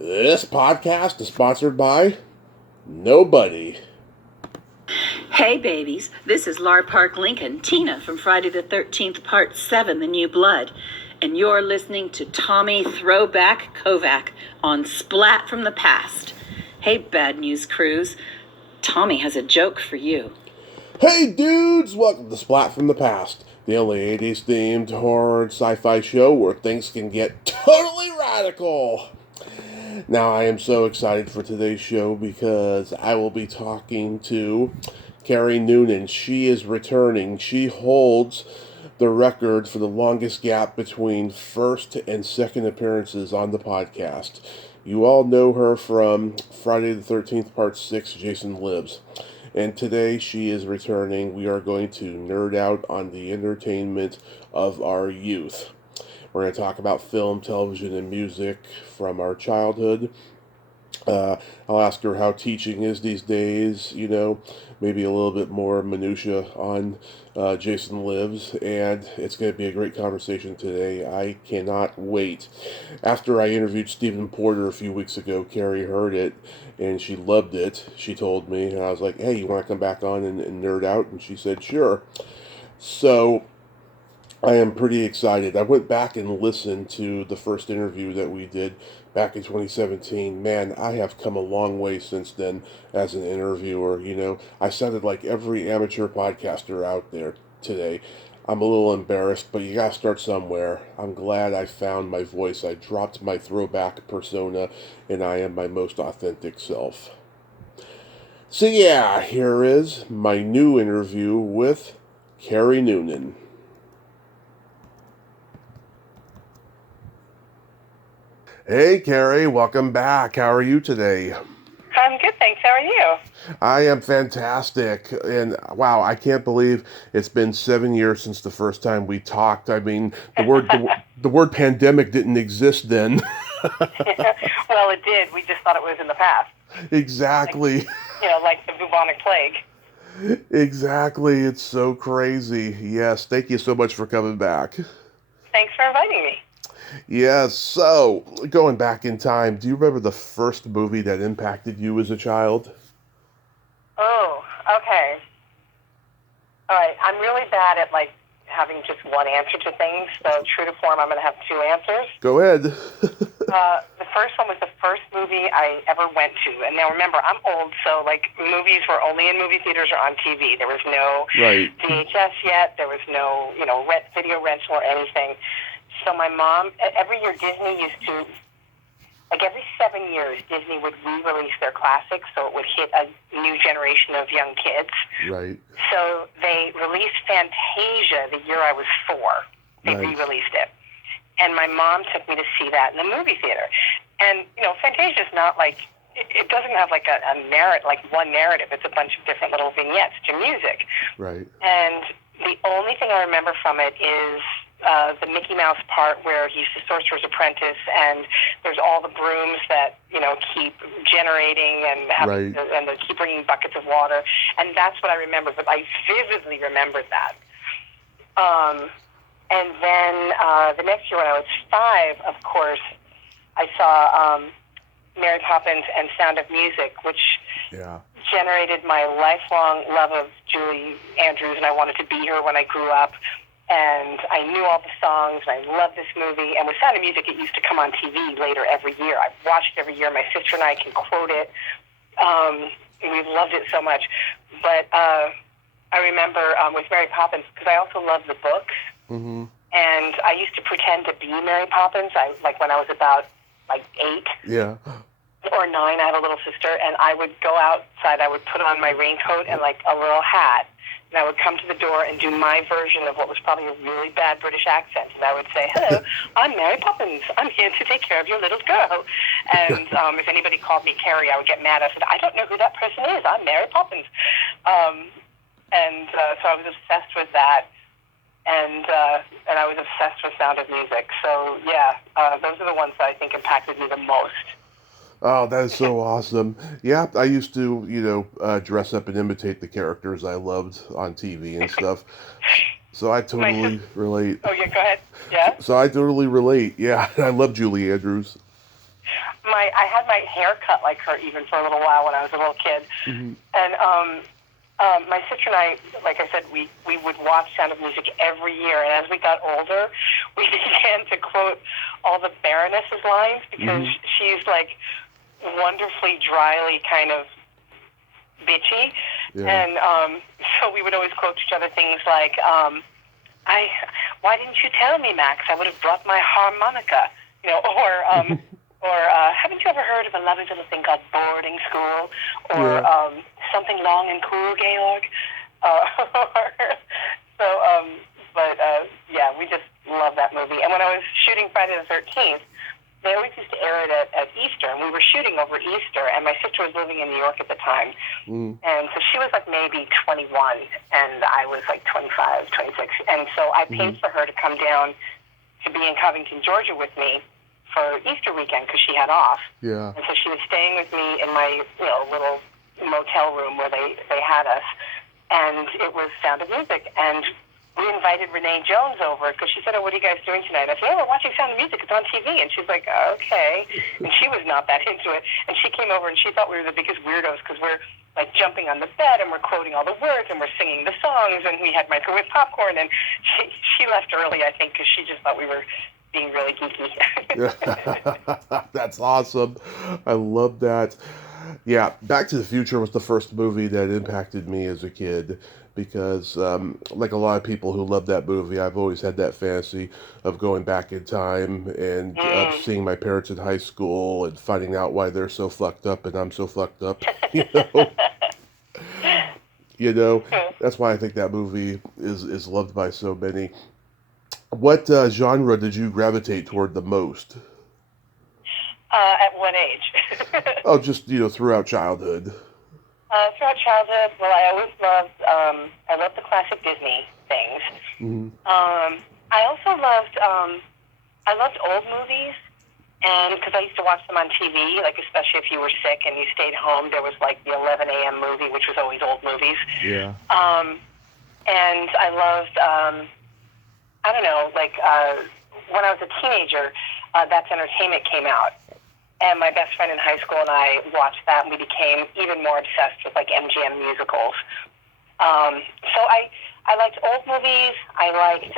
This podcast is sponsored by nobody. Hey babies, this is Lar Park Lincoln, Tina from Friday the 13th, Part 7, The New Blood. And you're listening to Tommy Throwback Kovac on Splat from the Past. Hey Bad News Crews, Tommy has a joke for you. Hey dudes, welcome to Splat from the Past, the only 80s themed horror and sci-fi show where things can get totally radical. Now I am so excited for today's show because I will be talking to Kerry Noonan. She is returning. She holds the record for the longest gap between first and second appearances on the podcast. You all know her from Friday the 13th, Part 6, Jason Lives. And today she is returning. We are going to nerd out on the entertainment of our youth. We're going to talk about film, television, and music from our childhood. I'll ask her how teaching is these days, maybe a little bit more minutia on Jason Lives, and it's going to be a great conversation today. I cannot wait. After I interviewed Stephen Porter a few weeks ago, Carrie heard it, and she loved it, she told me, and I was like, hey, you want to come back on and nerd out? And she said, sure. So I am pretty excited. I went back and listened to the first interview that we did back in 2017. Man, I have come a long way since then as an interviewer. I sounded like every amateur podcaster out there today. I'm a little embarrassed, but you gotta start somewhere. I'm glad I found my voice. I dropped my throwback persona, and I am my most authentic self. So yeah, here is my new interview with Kerry Noonan. Hey, Kerry, welcome back. How are you today? I'm good, thanks. How are you? I am fantastic. And wow, I can't believe it's been 7 years since the first time we talked. I mean, the word pandemic didn't exist then. Well, it did. We just thought it was in the past. Exactly. Like the bubonic plague. Exactly. It's so crazy. Yes, thank you so much for coming back. Thanks for inviting me. Yes, so, going back in time, do you remember the first movie that impacted you as a child? Oh, okay. All right, I'm really bad at, having just one answer to things, so true to form, I'm going to have two answers. Go ahead. The first one was the first movie I ever went to, and now remember, I'm old, so, movies were only in movie theaters or on TV. There was no VHS yet, there was no, video rental or anything. So my mom, every year Disney used to, every 7 years, Disney would re-release their classics, so it would hit a new generation of young kids. Right. So they released Fantasia the year I was 4. They re-released it. And my mom took me to see that in the movie theater. And, Fantasia's not it doesn't have a narrative, one narrative. It's a bunch of different little vignettes to music. Right. And the only thing I remember from it is the Mickey Mouse part where he's the sorcerer's apprentice, and there's all the brooms that keep generating and and they keep bringing buckets of water, and that's what I remember. But I vividly remembered that. And then the next year, when I was 5, of course, I saw Mary Poppins and Sound of Music, which generated my lifelong love of Julie Andrews, and I wanted to be her when I grew up. And I knew all the songs, and I loved this movie. And with Sound of Music, it used to come on TV later every year. I've watched it every year. My sister and I can quote it. And we loved it so much. But I remember with Mary Poppins, because I also love the books, and I used to pretend to be Mary Poppins. When I was about 8 or 9, I have a little sister, and I would go outside. I would put on my raincoat and a little hat. And I would come to the door and do my version of what was probably a really bad British accent. And I would say, hello, I'm Mary Poppins. I'm here to take care of your little girl. And if anybody called me Carrie, I would get mad. I said, I don't know who that person is. I'm Mary Poppins. So I was obsessed with that. And I was obsessed with Sound of Music. So, those are the ones that I think impacted me the most. Oh, that is so awesome. Yeah, I used to, dress up and imitate the characters I loved on TV and stuff. So I totally relate. Oh, yeah, go ahead. Yeah? So I totally relate. Yeah, I love Julie Andrews. My I had my hair cut like her even for a little while when I was a little kid. Mm-hmm. And my sister and I, like I said, we would watch Sound of Music every year. And as we got older, we began to quote all the Baroness's lines because she's like wonderfully dryly kind of bitchy. Yeah. And so we would always quote each other things like, why didn't you tell me, Max? I would have brought my harmonica. Or haven't you ever heard of a lovely little thing called boarding school? Or something long and cool, Georg? We just love that movie. And when I was shooting Friday the 13th, they always used to air it at Easter, and we were shooting over Easter, and my sister was living in New York at the time. And so she was like maybe 21, and I was like 25, 26. And so I paid for her to come down to be in Covington, Georgia with me for Easter weekend because she had off. Yeah. And so she was staying with me in my little motel room where they had us, and it was Sound of Music. And we invited Renee Jones over because she said, "Oh, what are you guys doing tonight?" I said, "Oh, we're watching Sound of Music. It's on TV." And she's like, "Okay." And she was not that into it. And she came over and she thought we were the biggest weirdos because we're like jumping on the bed and we're quoting all the words and we're singing the songs and we had microwave popcorn. And she left early, I think, because she just thought we were being really geeky. That's awesome. I love that. Yeah, Back to the Future was the first movie that impacted me as a kid because, like a lot of people who love that movie, I've always had that fantasy of going back in time and seeing my parents in high school and finding out why they're so fucked up and I'm so fucked up. That's why I think that movie is loved by so many. What genre did you gravitate toward the most? At what age? Oh, just, throughout childhood. Throughout childhood, well, I always loved the classic Disney things. I also loved old movies, and because I used to watch them on TV, like especially if you were sick and you stayed home, there was like the 11 a.m. movie, which was always old movies. Yeah. And I loved, when I was a teenager, That's Entertainment came out. And my best friend in high school and I watched that, and we became even more obsessed with like MGM musicals. So I liked old movies. I liked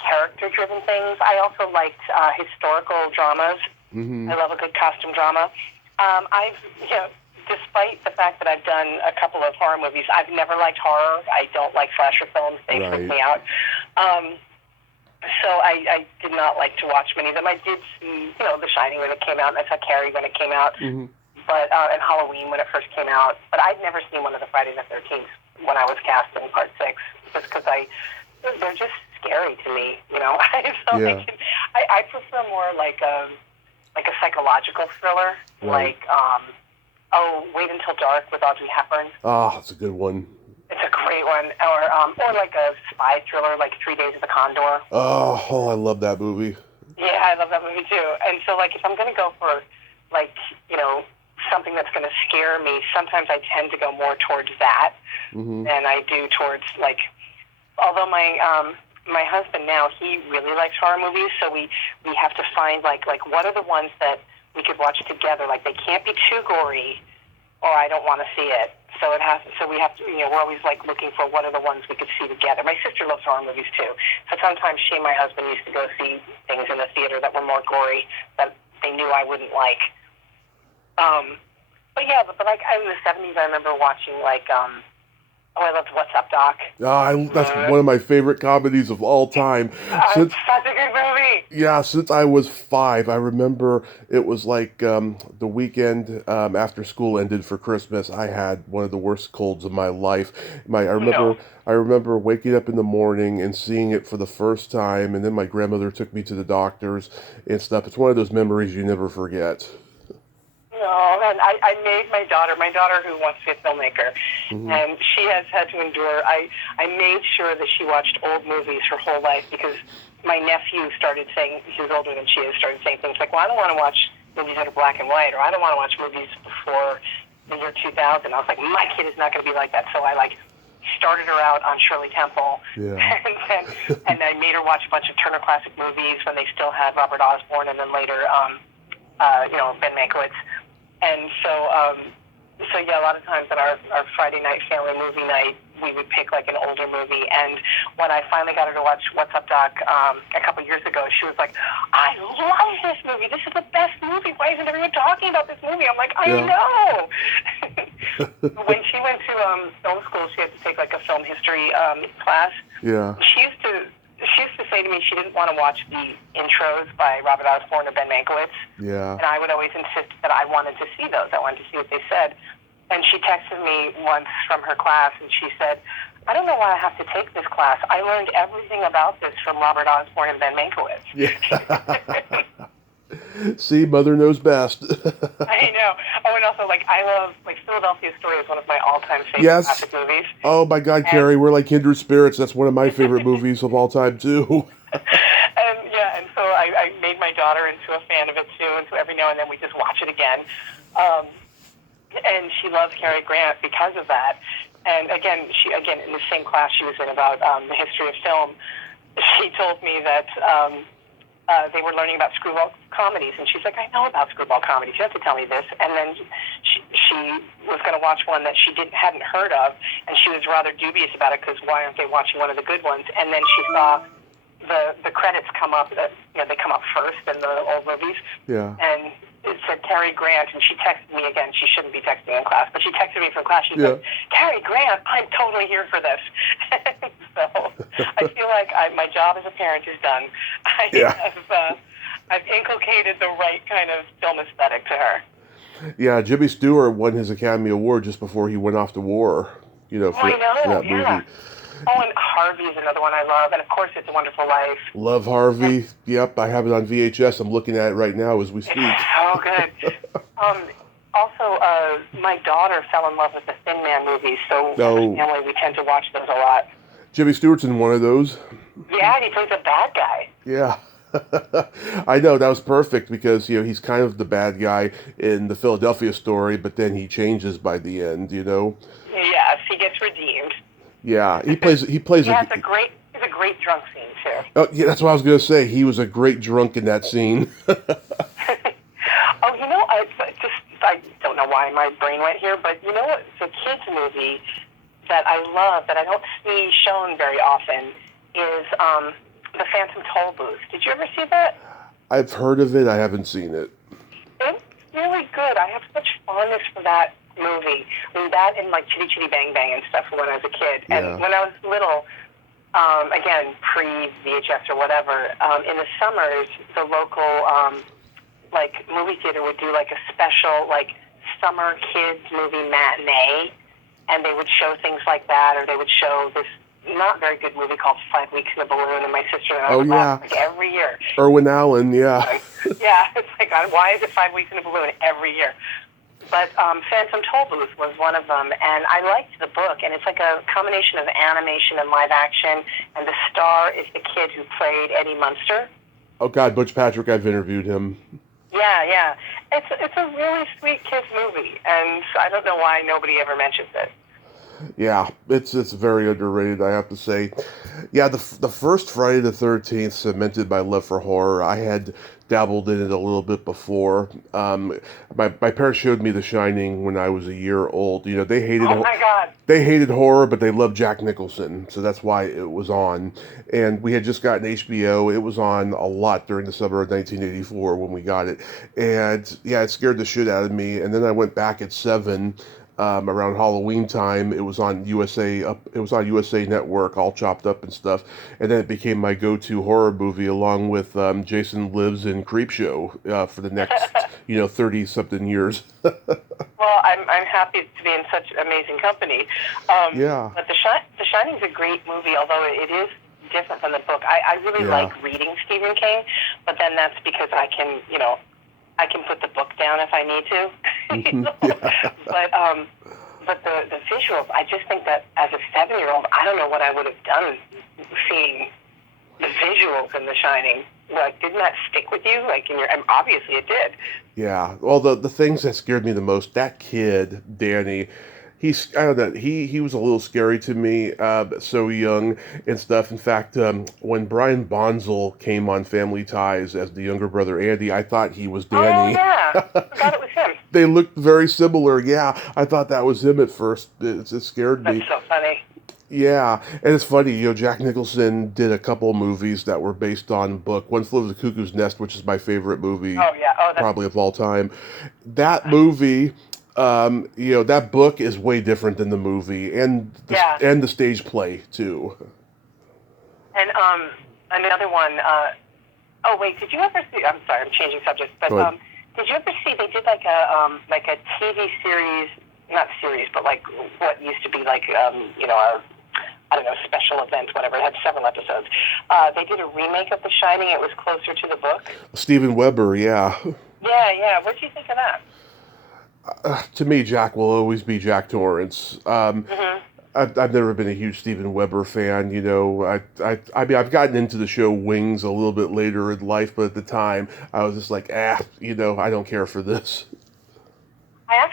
character-driven things. I also liked historical dramas. I love a good costume drama. Despite the fact that I've done a couple of horror movies, I've never liked horror. I don't like slasher films. They freak me out. So I did not like to watch many of them. I did see, The Shining when it came out, and I saw Carrie when it came out, but and Halloween when it first came out. But I'd never seen one of the Friday the 13th when I was cast in Part 6, just because they're just scary to me, I prefer more like a psychological thriller, like Wait Until Dark with Audrey Hepburn. Oh, that's a good one. It's a great one. Or like a spy thriller, like 3 Days of the Condor. Oh, I love that movie. Yeah, I love that movie too. And so, like, if I'm going to go for, something that's going to scare me, sometimes I tend to go more towards that than I do towards, although my husband now, he really likes horror movies, so we have to find, like what are the ones that we could watch together? Like, they can't be too gory, or I don't want to see it. So we have to, we're always looking for what are the ones we could see together. My sister loves horror movies too. So sometimes she and my husband used to go see things in the theater that were more gory that they knew I wouldn't like. But in the 70s, I remember watching I loved What's Up, Doc. That's one of my favorite comedies of all time. Such a good movie. Yeah, since I was 5, I remember it was the weekend after school ended for Christmas. I had one of the worst colds of my life. I remember waking up in the morning and seeing it for the first time, and then my grandmother took me to the doctors and stuff. It's one of those memories you never forget. No, and I made my daughter who wants to be a filmmaker, and she has had to endure. I made sure that she watched old movies her whole life because my nephew started saying, he's older than she is, started saying things like, well, I don't want to watch movies that are black and white, or I don't want to watch movies before the year 2000. I was like, my kid is not going to be like that. So I started her out on Shirley Temple, and I made her watch a bunch of Turner Classic Movies when they still had Robert Osborne, and then later Ben Mankiewicz. And so yeah, a lot of times at our Friday night family movie night, we would pick like an older movie. And when I finally got her to watch What's Up, Doc a couple years ago, she was like, "I love this movie. This is the best movie. Why isn't everyone talking about this movie?" I'm like, "I know." When she went to film school, she had to take like a film history class. Yeah. She used to say to me she didn't want to watch the intros by Robert Osborne or Ben Mankiewicz. Yeah. And I would always insist that I wanted to see those. I wanted to see what they said. And she texted me once from her class, and she said, "I don't know why I have to take this class. I learned everything about this from Robert Osborne and Ben Mankiewicz." Yeah. See, mother knows best. I know. Oh, and also, like, I love, like, Philadelphia Story is one of my all-time favorite classic movies. Oh, my God, Kerry, we're like kindred spirits. That's one of my favorite movies of all time, too. And so I made my daughter into a fan of it, too, and so every now and then we just watch it again. And she loves Cary Grant because of that. And again, in the same class she was in about the history of film, she told me that they were learning about screwball comedies, and she's like, "I know about screwball comedies. You have to tell me this." And then she was going to watch one that she hadn't heard of, and she was rather dubious about it because why aren't they watching one of the good ones? And then she saw the credits come up. They come up first in the old movies. Yeah. And it said Cary Grant, and she texted me again. She shouldn't be texting in class, but she texted me from class. She said, "Cary Grant, I'm totally here for this." So I feel like my job as a parent is done. I've inculcated the right kind of film aesthetic to her. Yeah, Jimmy Stewart won his Academy Award just before he went off to war, for that movie. Oh, and Harvey is another one I love, and of course, It's a Wonderful Life. Love Harvey. Yep, I have it on VHS. I'm looking at it right now as we speak. It's so good. Also, my daughter fell in love with the Thin Man movies, so as a family, we tend to watch those a lot. Jimmy Stewart's in one of those. Yeah, he plays a bad guy. Yeah. I know, that was perfect because, he's kind of the bad guy in the Philadelphia Story, but then he changes by the end, Yes, he gets redeemed. Yeah, he plays He's a great drunk scene too. Oh, yeah, that's what I was going to say. He was a great drunk in that scene. I don't know why my brain went here, but you know what? The kids movie that I love that I don't see shown very often is The Phantom Toll Booth. Did you ever see that? I've heard of it. I haven't seen it. It's really good. I have such fondness for that movie. I mean, that and like Chitty Chitty Bang Bang and stuff when I was a kid. Yeah. And when I was little, again, pre-VHS or whatever, in the summers, the local movie theater would do like a special summer kids movie matinee, and they would show things like that, or they would show this not very good movie called 5 Weeks in a Balloon, and my sister and I would watch every year. Irwin Allen, yeah. Yeah, it's like, why is it 5 Weeks in a Balloon every year? But Phantom Toll Booth was one of them, and I liked the book, and it's like a combination of animation and live action, and the star is the kid who played Eddie Munster. Oh, God, Butch Patrick, I've interviewed him. Yeah. It's a really sweet kids movie, and I don't know why nobody ever mentions it. Yeah, it's very underrated, I have to say. Yeah, the first Friday the 13th cemented my love for horror. I had dabbled in it a little bit before. My parents showed me The Shining when I was a year old. They hated. Oh my God. They hated horror, but they loved Jack Nicholson, so that's why it was on. And we had just gotten HBO. It was on a lot during the summer of 1984 when we got it, and yeah, it scared the shit out of me. And then I went back at 7. Around Halloween time, it was on USA. It was on USA Network, all chopped up and stuff. And then it became my go-to horror movie, along with Jason Lives in Creepshow for the next 30-something years. Well, I'm happy to be in such amazing company. Yeah. But The Shining's a great movie, although it is different from the book. I really like reading Stephen King, but then that's because I can put the book down if I need to. But the visuals, I just think that as a 7-year-old, I don't know what I would have done seeing the visuals in The Shining. Didn't that stick with you? And obviously it did. Yeah. Well, the things that scared me the most, that kid, Danny, I don't know, he was a little scary to me, so young and stuff. In fact, when Brian Bonsall came on Family Ties as the younger brother Andy, I thought he was Oh, Danny. yeah. I forgot it was him. They looked very similar. Yeah, I thought that was him at first. It scared me. That's so funny. Yeah, and it's funny, Jack Nicholson did a couple movies that were based on book. One Flew Over the Cuckoo's Nest, which is my favorite movie, Oh, yeah. Oh, that's... probably of all time. That movie, that book is way different than the movie, and the stage play too. And another one. Oh wait, did you ever see? I'm sorry, I'm changing subjects, but did you ever see they did like a TV series, not series, but like what used to be like a I don't know, special event, whatever. It had several episodes. They did a remake of The Shining. It was closer to the book. Steven Weber, yeah. Yeah. What do you think of that? To me, Jack will always be Jack Torrance. I've never been a huge Steven Weber fan. I mean, I've gotten into the show Wings a little bit later in life, but at the time, I was just like, I don't care for this. I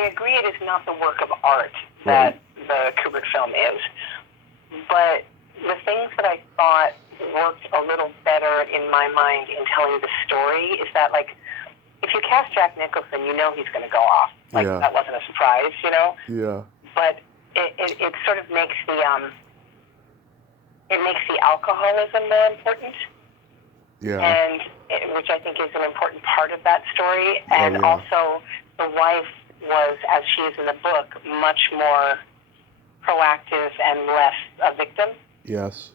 agree it is not the work of art that the Kubrick film is, but the things that I thought worked a little better in my mind in telling the story is that, like, if you cast Jack Nicholson, you know he's going to go off. Like, that wasn't a surprise, Yeah. But it sort of makes the alcoholism more important. Yeah. And which I think is an important part of that story. And also, the wife was, as she is in the book, much more proactive and less a victim. Yes.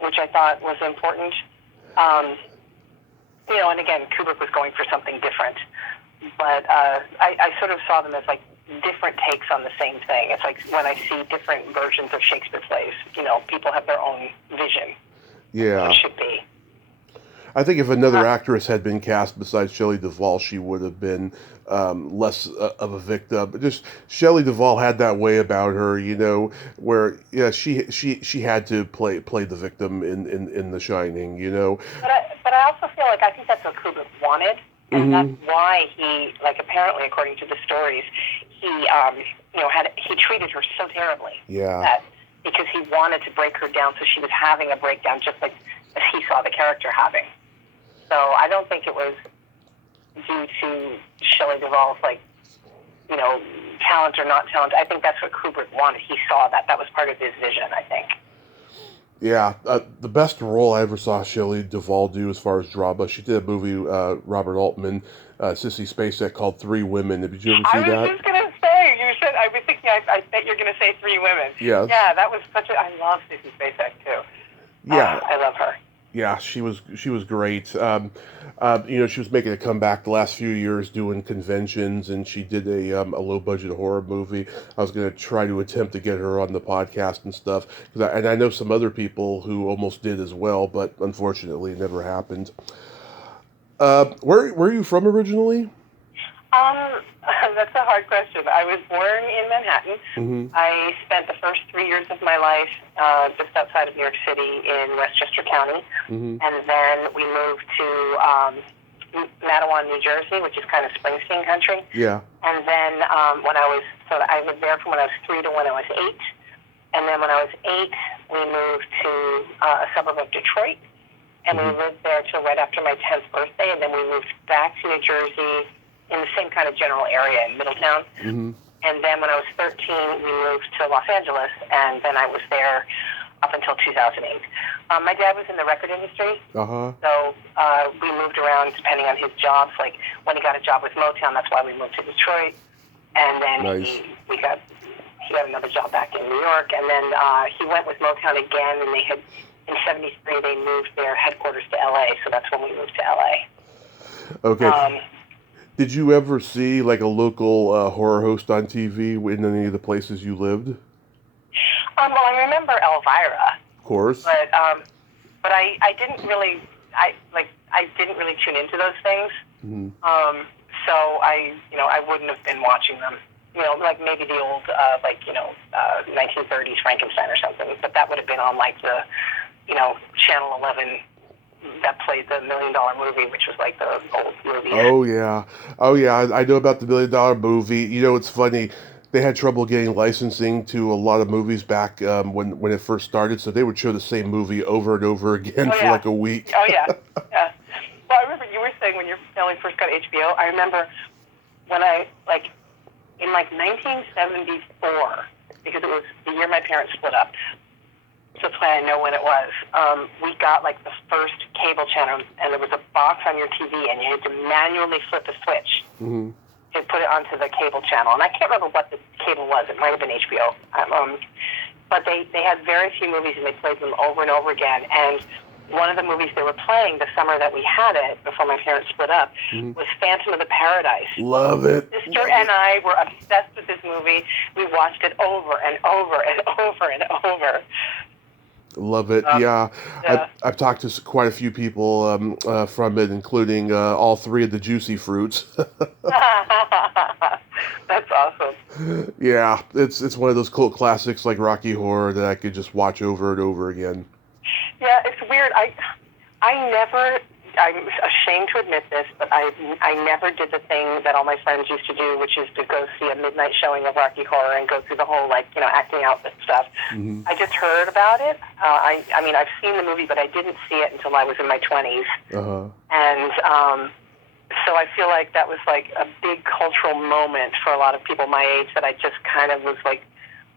Which I thought was important. And again, Kubrick was going for something different. But I sort of saw them as like different takes on the same thing. It's like when I see different versions of Shakespeare plays, people have their own vision. Yeah. It should be. I think if another actress had been cast besides Shelley Duvall, she would have been less of a victim. But just Shelley Duvall had that way about her, where she had to play the victim in The Shining, But I also feel like I think that's what Kubrick wanted, and that's why he, like, apparently according to the stories, he he treated her so terribly. Yeah. Because he wanted to break her down, so she was having a breakdown just like as he saw the character having. So I don't think it was due to Shelley Duvall's, talent or not talent. I think that's what Kubrick wanted. He saw that. That was part of his vision, I think. Yeah. The best role I ever saw Shelley Duvall do as far as drama, she did a movie, Robert Altman, Sissy Spacek, called Three Women. Did you ever see that? I was just going to say, I was thinking, I bet you're going to say Three Women. Yes. Yeah, that was I love Sissy Spacek, too. Yeah. I love her. Yeah, she was great. She was making a comeback the last few years doing conventions, and she did a low budget horror movie. I was going to try to attempt to get her on the podcast and stuff, and I know some other people who almost did as well, but unfortunately, it never happened. Where are you from originally? That's a hard question. I was born in Manhattan. Mm-hmm. I spent the first 3 years of my life just outside of New York City in Westchester County. Mm-hmm. And then we moved to Matawan, New Jersey, which is kind of Springsteen country. Yeah. And then I was there from when I was 3 to when I was 8. And then when I was 8, we moved to a suburb of Detroit. And we lived there till right after my 10th birthday. And then we moved back to New Jersey in the same kind of general area in Middletown. Mm-hmm. And then when I was 13, we moved to Los Angeles, and then I was there up until 2008. My dad was in the record industry, so we moved around depending on his jobs. Like when he got a job with Motown, that's why we moved to Detroit. And then he got another job back in New York, and then he went with Motown again, and in 73, they moved their headquarters to LA, so that's when we moved to LA. Okay. Did you ever see like a local horror host on TV in any of the places you lived? Well, I remember Elvira. Of course. But I didn't really tune into those things. Mm-hmm. So I wouldn't have been watching them. Like maybe the old 1930s Frankenstein or something. But that would have been on like the Channel 11 that played the $1 Million Movie, which was like the old movie. Oh yeah, oh yeah. I know about the $1 Million Movie. You know, it's funny. They had trouble getting licensing to a lot of movies back when it first started, so they would show the same movie over and over again Oh for yeah. like a week. Oh yeah. Yeah. Well, I remember you were saying when your family first got HBO. I remember when I in 1974, because it was the year my parents split up. So that's why I know when it was. We got like the first cable channel, and there was a box on your TV, and you had to manually flip a switch to put it onto the cable channel. And I can't remember what the cable was. It might have been HBO. But they had very few movies, and they played them over and over again. And one of the movies they were playing the summer that we had it, before my parents split up, was Phantom of the Paradise. Love it. My sister and I were obsessed with this movie. We watched it over and over and over and over. Love it. Yeah. I've talked to quite a few people from it, including all three of the Juicy Fruits. That's awesome. Yeah, it's one of those cult classics like Rocky Horror that I could just watch over and over again. Yeah, it's weird. I'm ashamed to admit this, but I never did the thing that all my friends used to do, which is to go see a midnight showing of Rocky Horror and go through the whole, acting out stuff. I just heard about it. I mean, I've seen the movie, but I didn't see it until I was in my 20s. And so I feel like that was like a big cultural moment for a lot of people my age that I just kind of was like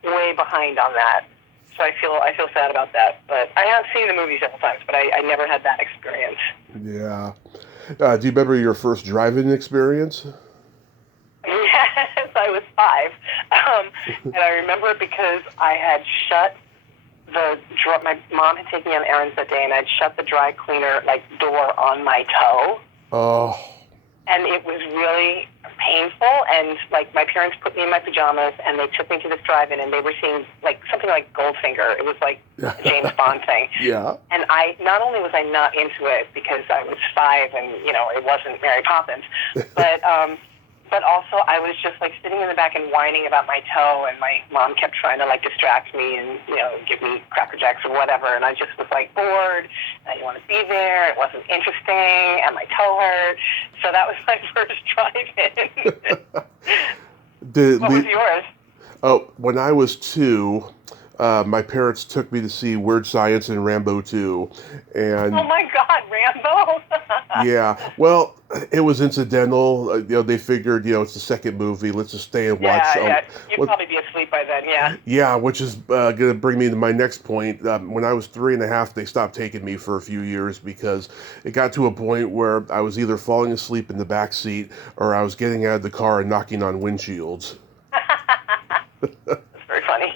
way behind on that. So I feel sad about that. But I have seen the movie several times, but I never had that experience. Yeah. Do you remember your first drive-in experience? Yes, I was 5. And I remember it because I had shut my mom had taken me on errands that day, and I'd shut the dry cleaner door on my toe. Oh. And it was really painful, and my parents put me in my pajamas, and they took me to this drive-in, and they were seeing something like Goldfinger. It was like a James Bond thing. Yeah. And not only was I not into it because I was 5 and it wasn't Mary Poppins, but also I was just sitting in the back and whining about my toe, and my mom kept trying to distract me and give me Cracker Jacks or whatever, and I just was bored. I didn't want to be there. It wasn't interesting, and my toe hurt. So that was my first drive-in. What was yours? Oh, when I was 2, my parents took me to see Weird Science and Rambo 2. And oh my God, Rambo! Yeah, well, it was incidental. They figured, it's the second movie. Let's just stay and watch. Yeah. You'd probably be asleep by then, yeah. Yeah, which is going to bring me to my next point. When I was 3.5, they stopped taking me for a few years because it got to a point where I was either falling asleep in the back seat or I was getting out of the car and knocking on windshields. That's very funny.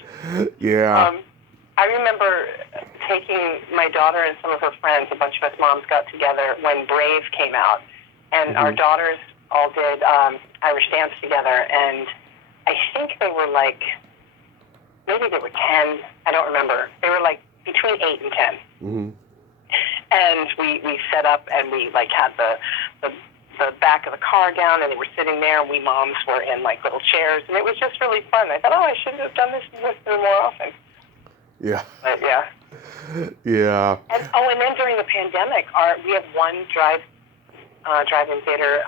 Yeah. I remember taking my daughter and some of her friends, a bunch of us moms got together when Brave came out, and our daughters all did Irish dance together, and I think they were maybe they were 10, I don't remember. They were between 8 and 10. And we set up, and we had the back of the car down, and they were sitting there, and we moms were in little chairs, and it was just really fun. I thought, I should have done this more often. Yeah. But yeah. Yeah. And then during the pandemic, we have one drive-in theater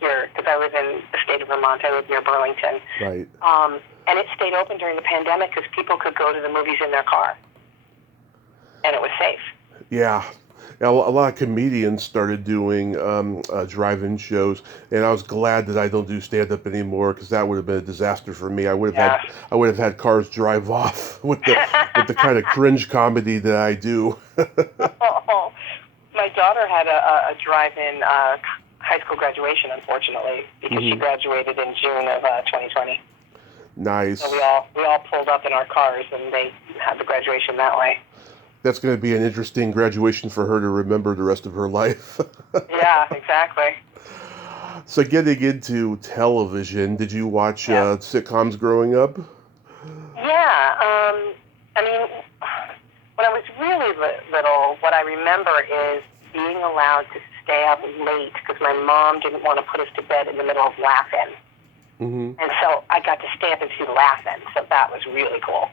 here, because I live in the state of Vermont. I live near Burlington. Right. And it stayed open during the pandemic because people could go to the movies in their car, and it was safe. Yeah. A lot of comedians started doing drive-in shows, and I was glad that I don't do stand-up anymore because that would have been a disaster for me. I would have had cars drive off with the kind of cringe comedy that I do. My daughter had a drive-in high school graduation, unfortunately, because she graduated in June of 2020. Nice. So we all pulled up in our cars, and they had the graduation that way. That's going to be an interesting graduation for her to remember the rest of her life. Yeah, exactly. So getting into television, did you watch sitcoms growing up? Yeah. I mean, when I was really little, what I remember is being allowed to stay up late because my mom didn't want to put us to bed in the middle of Laugh-In. And so I got to stay up and see Laugh-In, so that was really cool.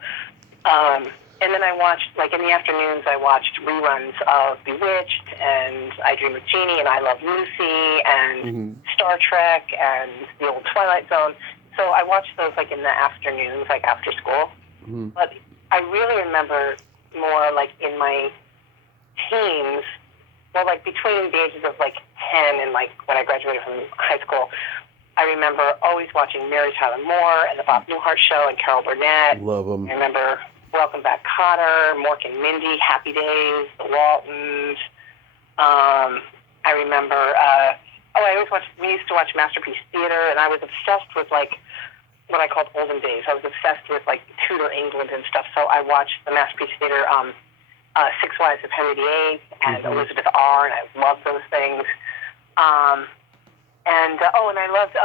And then I watched, like in the afternoons, I watched reruns of Bewitched and I Dream of Jeannie and I Love Lucy and Star Trek and the old Twilight Zone. So I watched those like in the afternoons, like after school. But I really remember more like in my teens, well, like between the ages of like 10 and like when I graduated from high school, I remember always watching Mary Tyler Moore and the Bob Newhart Show and Carol Burnett. Love them. I remember Welcome Back, Kotter, Mork and Mindy, Happy Days, The Waltons. I remember, we used to watch Masterpiece Theater, and I was obsessed with like what I called olden days. I was obsessed with like Tudor England and stuff, so I watched the Masterpiece Theater, Six Wives of Henry VIII and Elizabeth R., and I loved those things. And I loved,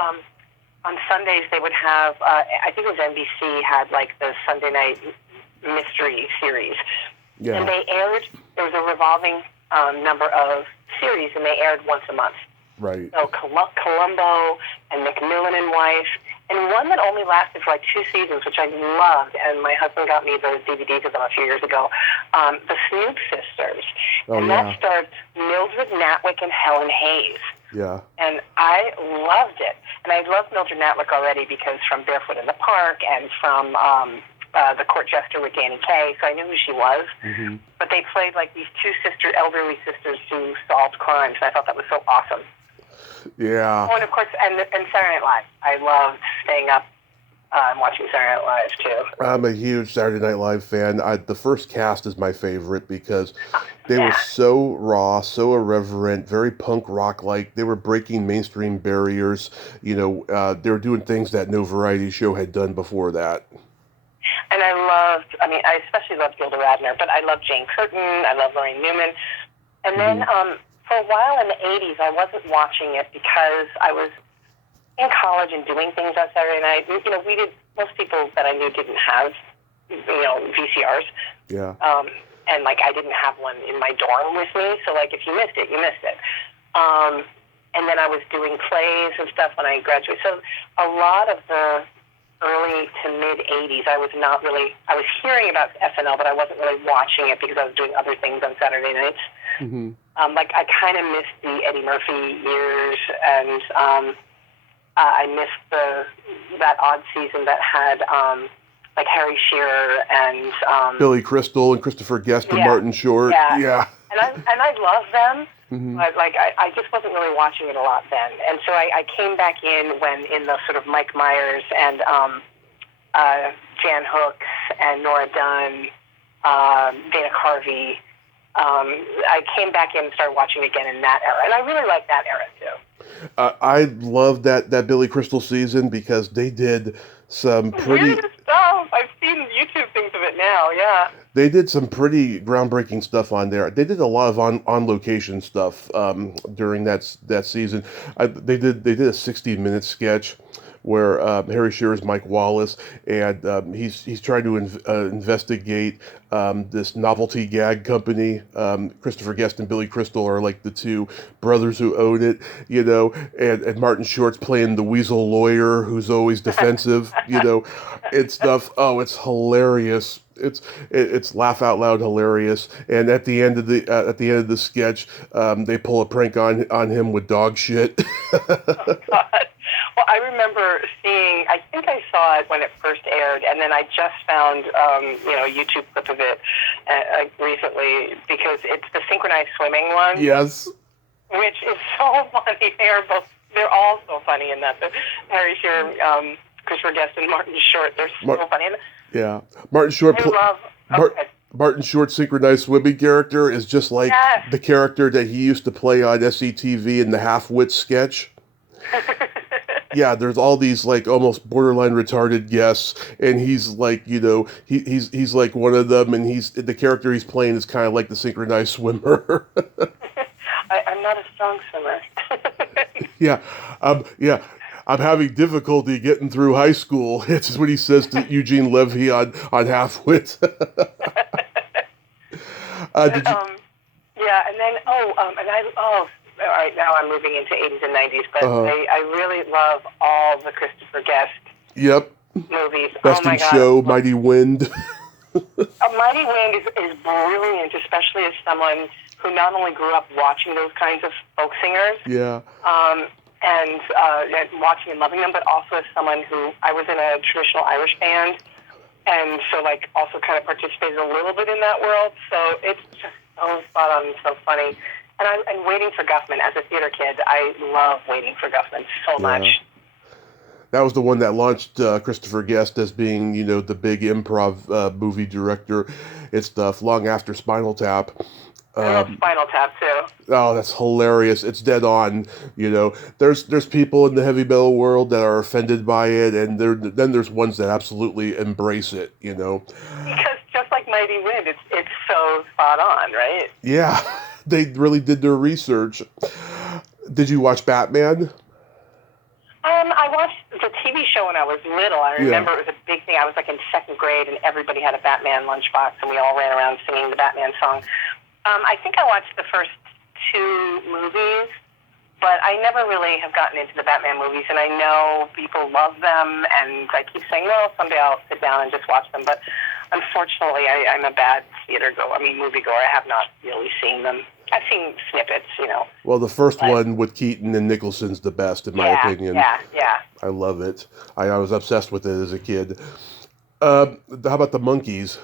on Sundays they would have, I think it was NBC had like the Sunday night mystery series. Yeah. And they aired, there was a revolving number of series, and they aired once a month. Right. So Columbo and Macmillan and Wife, and one that only lasted for like 2 seasons, which I loved, and my husband got me those DVDs of them a few years ago, The Snoop Sisters. That starred Mildred Natwick and Helen Hayes. Yeah. And I loved it. And I loved Mildred Natwick already because from Barefoot in the Park and from The Court Jester with Danny Kaye, so I knew who she was. But they played like these two elderly sisters who solved crimes, and I thought that was so awesome. Yeah. Oh, and of course, and Saturday Night Live. I loved staying up and watching Saturday Night Live, too. I'm a huge Saturday Night Live fan. The first cast is my favorite because they were so raw, so irreverent, very punk rock-like. They were breaking mainstream barriers. You know, they were doing things that no variety show had done before that. And I especially loved Gilda Radner, but I loved Jane Curtin, I loved Lorraine Newman. And then for a while in the 80s, I wasn't watching it because I was in college and doing things on Saturday night. You know, most people that I knew didn't have, VCRs. Yeah. And, like, I didn't have one in my dorm with me, so, like, if you missed it, you missed it. And then I was doing plays and stuff when I graduated. So a lot of the early to mid-'80s, I was hearing about SNL, but I wasn't really watching it because I was doing other things on Saturday nights. I kind of missed the Eddie Murphy years, and I missed that odd season that had like Harry Shearer and Billy Crystal and Christopher Guest and Martin Short. Yeah. And I love them. But I just wasn't really watching it a lot then, and so I came back in when in the sort of Mike Myers and Jan Hooks and Nora Dunn, Dana Carvey. I came back in and started watching again in that era, and I really like that era too. I love that Billy Crystal season because they did some pretty weird stuff. I've seen YouTube things of it now. Yeah. They did some pretty groundbreaking stuff on there. They did a lot of on location stuff during that season. They did a 60-minute sketch where Harry Shearer's Mike Wallace, and he's trying to investigate this novelty gag company. Christopher Guest and Billy Crystal are like the two brothers who own it, and Martin Short's playing the weasel lawyer who's always defensive, and stuff. Oh, it's hilarious. It's laugh out loud hilarious. And at the end of the sketch, they pull a prank on him with dog shit. Oh, God. Well, I remember seeing, I think I saw it when it first aired, and then I just found, a YouTube clip of it recently, because it's the synchronized swimming one. Yes. Which is so funny. They're all so funny in that. Harry Shearer, Christopher Guest, and Martin Short, they're so funny. Yeah. Martin Short. Martin Short's synchronized swimming character is just like the character that he used to play on SCTV in the Half-Wit sketch. Yeah, there's all these like almost borderline retarded guests, and he's like, he's like one of them, and the character he's playing is kind of like the synchronized swimmer. I'm not a strong swimmer. Yeah. I'm having difficulty getting through high school. It's what he says to Eugene Levy on Half-Wit. Yeah, and then all right, now I'm moving into 80s and 90s, but I really love all the Christopher Guest movies. Best in Show, Mighty Wind. Mighty Wind is brilliant, especially as someone who not only grew up watching those kinds of folk singers, Yeah. And watching and loving them, but also as someone who, I was in a traditional Irish band, and so like also kind of participated a little bit in that world. So it's just so spot on and so funny. And Waiting for Guffman, as a theater kid, I love Waiting for Guffman so much. That was the one that launched Christopher Guest as being, the big improv movie director and stuff, long after Spinal Tap. I love Spinal Tap, too. Oh, that's hilarious. It's dead on, There's people in the heavy metal world that are offended by it, and then there's ones that absolutely embrace it, Because just like Mighty Wind, it's so spot on, right? Yeah, they really did their research. Did you watch Batman? I watched the TV show when I was little. I remember it was a big thing. I was like in second grade, and everybody had a Batman lunchbox, and we all ran around singing the Batman song. I think I watched the first 2 movies, but I never really have gotten into the Batman movies, and I know people love them, and I keep saying, no, someday I'll sit down and just watch them. But unfortunately, I'm a bad moviegoer. I have not really seen them. I've seen snippets, Well, the first one with Keaton and Nicholson's the best, in my opinion. Yeah. I love it. I was obsessed with it as a kid. How about the Monkees?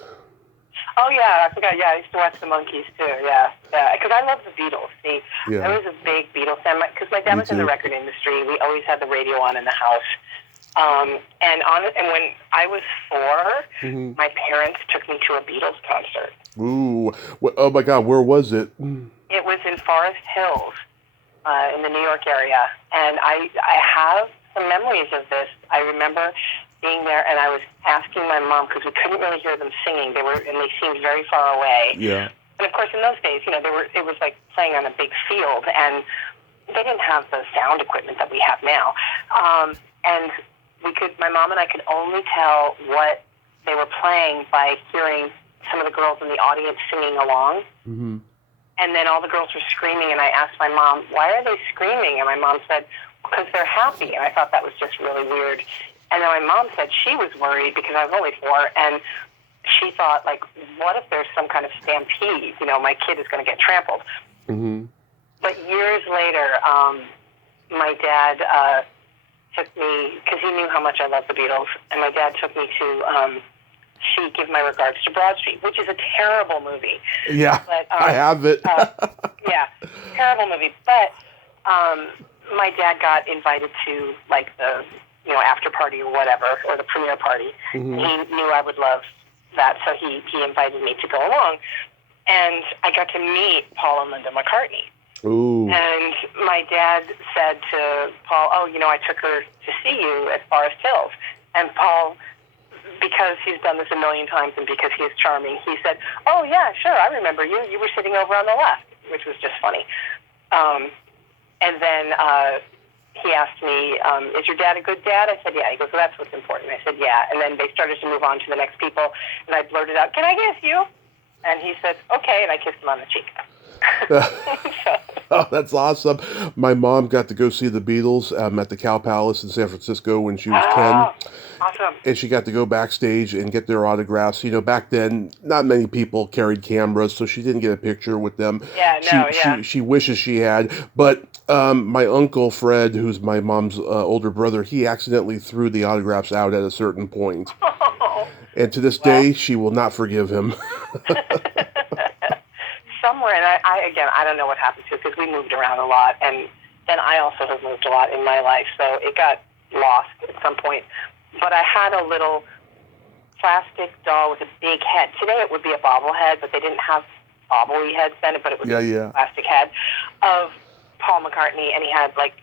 Oh, yeah, I forgot. Yeah, I used to watch the Monkees, too, yeah. Because I love the Beatles, see. Yeah. I was a big Beatles fan, because my dad was in the record industry. We always had the radio on in the house. And when I was 4, my parents took me to a Beatles concert. Ooh. Oh, my God, where was it? It was in Forest Hills, in the New York area. And I have some memories of this. I remember being there, and I was asking my mom, because we couldn't really hear them singing. They seemed very far away. Yeah. And of course, in those days, it was like playing on a big field, and they didn't have the sound equipment that we have now. And my mom and I could only tell what they were playing by hearing some of the girls in the audience singing along. Mm-hmm. And then all the girls were screaming, and I asked my mom, why are they screaming? And my mom said, because they're happy. And I thought that was just really weird. And then my mom said she was worried because I was only 4, and she thought, like, what if there's some kind of stampede? My kid is going to get trampled. Mm-hmm. But years later, my dad took me, because he knew how much I loved the Beatles, and my dad took me to see Give My Regards to Broad Street, which is a terrible movie. Yeah, but, I have it. Yeah, terrible movie. But my dad got invited to, like, the after party or whatever, or the premiere party. Mm-hmm. He knew I would love that, so he invited me to go along. And I got to meet Paul and Linda McCartney. Ooh. And my dad said to Paul, I took her to see you at Forest Hills. And Paul, because he's done this a million times and because he is charming, he said, oh, yeah, sure, I remember you. You were sitting over on the left, which was just funny. And then he asked me, is your dad a good dad? I said, yeah. He goes, well, that's what's important. I said, yeah. And then they started to move on to the next people, and I blurted out, can I kiss you? And he said, okay, and I kissed him on the cheek. Oh, that's awesome. My mom got to go see the Beatles at the Cow Palace in San Francisco when she was 10. Awesome. And she got to go backstage and get their autographs. Back then, not many people carried cameras, so she didn't get a picture with them. She wishes she had. But my uncle, Fred, who's my mom's older brother, he accidentally threw the autographs out at a certain point. And to this day, she will not forgive him. Somewhere, and I don't know what happened to it, because we moved around a lot, and then I also have moved a lot in my life, so it got lost at some point. But I had a little plastic doll with a big head. Today it would be a bobblehead, but they didn't have bobbly heads then, but it was a plastic head of Paul McCartney, and he had like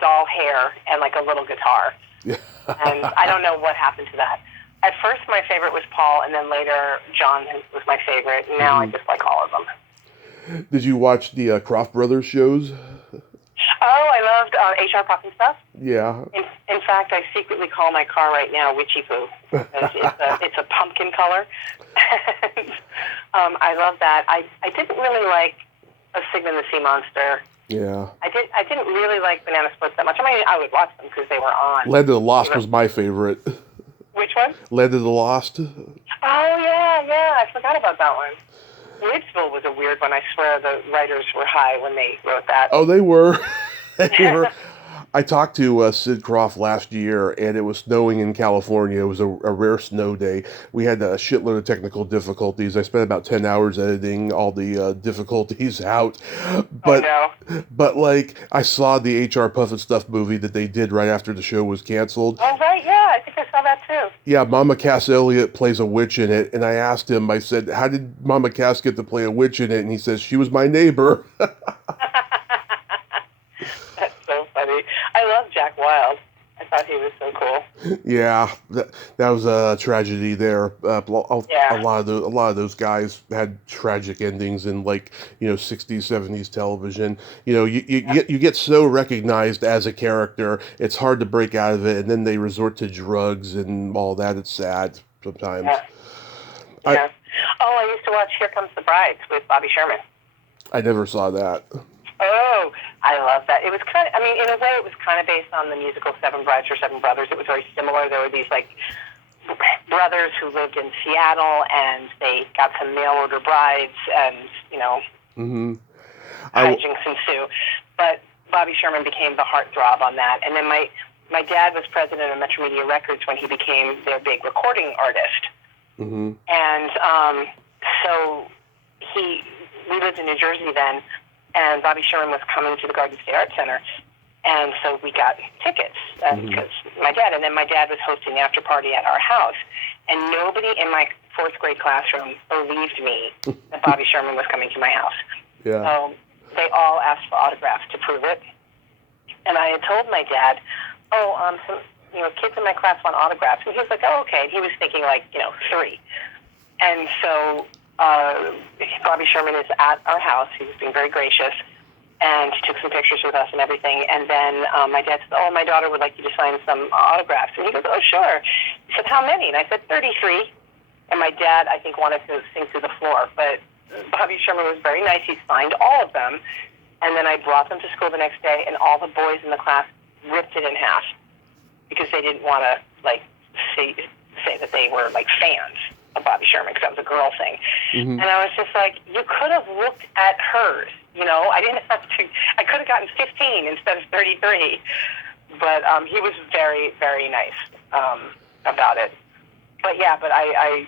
doll hair and like a little guitar. Yeah. And I don't know what happened to that. At first, my favorite was Paul, and then later, John was my favorite. And now I just like all of them. Did you watch the Kroft Brothers shows? Oh, I loved HR Puff and Stuff. Yeah. In fact, I secretly call my car right now Witchy Poo. It's a pumpkin color. And, I love that. I didn't really like A Sigma and the Sea Monster. Yeah. I didn't really like Banana Splits that much. I mean, I would watch them because they were on. Land of the Lost was my favorite. Which one? Land of the Lost. Oh, yeah, I forgot about that one. Lidsville was a weird one. I swear the writers were high when they wrote that. Oh, they were. They were. I talked to Sid Croft last year, and it was snowing in California. It was a rare snow day. We had a shitload of technical difficulties. I spent about 10 hours editing all the difficulties out. But, oh, but like, I saw the H.R. Puffin Stuff movie that they did right after the show was canceled. no. Oh, right, yeah, I think I saw that too. Yeah, Mama Cass Elliot plays a witch in it, and I asked him, I said, how did Mama Cass get to play a witch in it? And he says, she was my neighbor. That's so funny. I love Jack Wilde. I thought he was so cool. Yeah, that was a tragedy there. A lot of those guys had tragic endings in, like, 60s, 70s television. You get so recognized as a character, it's hard to break out of it, and then they resort to drugs and all that. It's sad sometimes. Yeah. I used to watch Here Comes the Bride with Bobby Sherman. I never saw that. Oh, I love that. It was kind of, in a way, it was kind of based on the musical Seven Brides for Seven Brothers. It was very similar. There were these, like, brothers who lived in Seattle, and they got some mail-order brides, and, hijinks ensue. But Bobby Sherman became the heartthrob on that. And then my dad was president of Metro Media Records when he became their big recording artist. Mm-hmm. And so we lived in New Jersey then, and Bobby Sherman was coming to the Garden State Art Center, and so we got tickets because my dad was hosting the after party at our house, and nobody in my fourth grade classroom believed me that Bobby Sherman was coming to my house. Yeah. So they all asked for autographs to prove it, and I had told my dad, some kids in my class want autographs, and he was like, oh, okay. And he was thinking like 3, and so. Bobby Sherman is at our house. He was being very gracious, and he took some pictures with us and everything. And then my dad said, my daughter would like you to sign some autographs. And he goes, oh, sure. He said, how many? And I said, 33. And my dad, I think, wanted to sing through the floor. But Bobby Sherman was very nice. He signed all of them. And then I brought them to school the next day, and all the boys in the class ripped it in half because they didn't want to, say that they were, fans of Bobby Sherman, because that was a girl thing. Mm-hmm. And I was just like, you could have looked at hers, I didn't have to, I could have gotten 15 instead of 33, but he was very, very nice about it. But yeah, I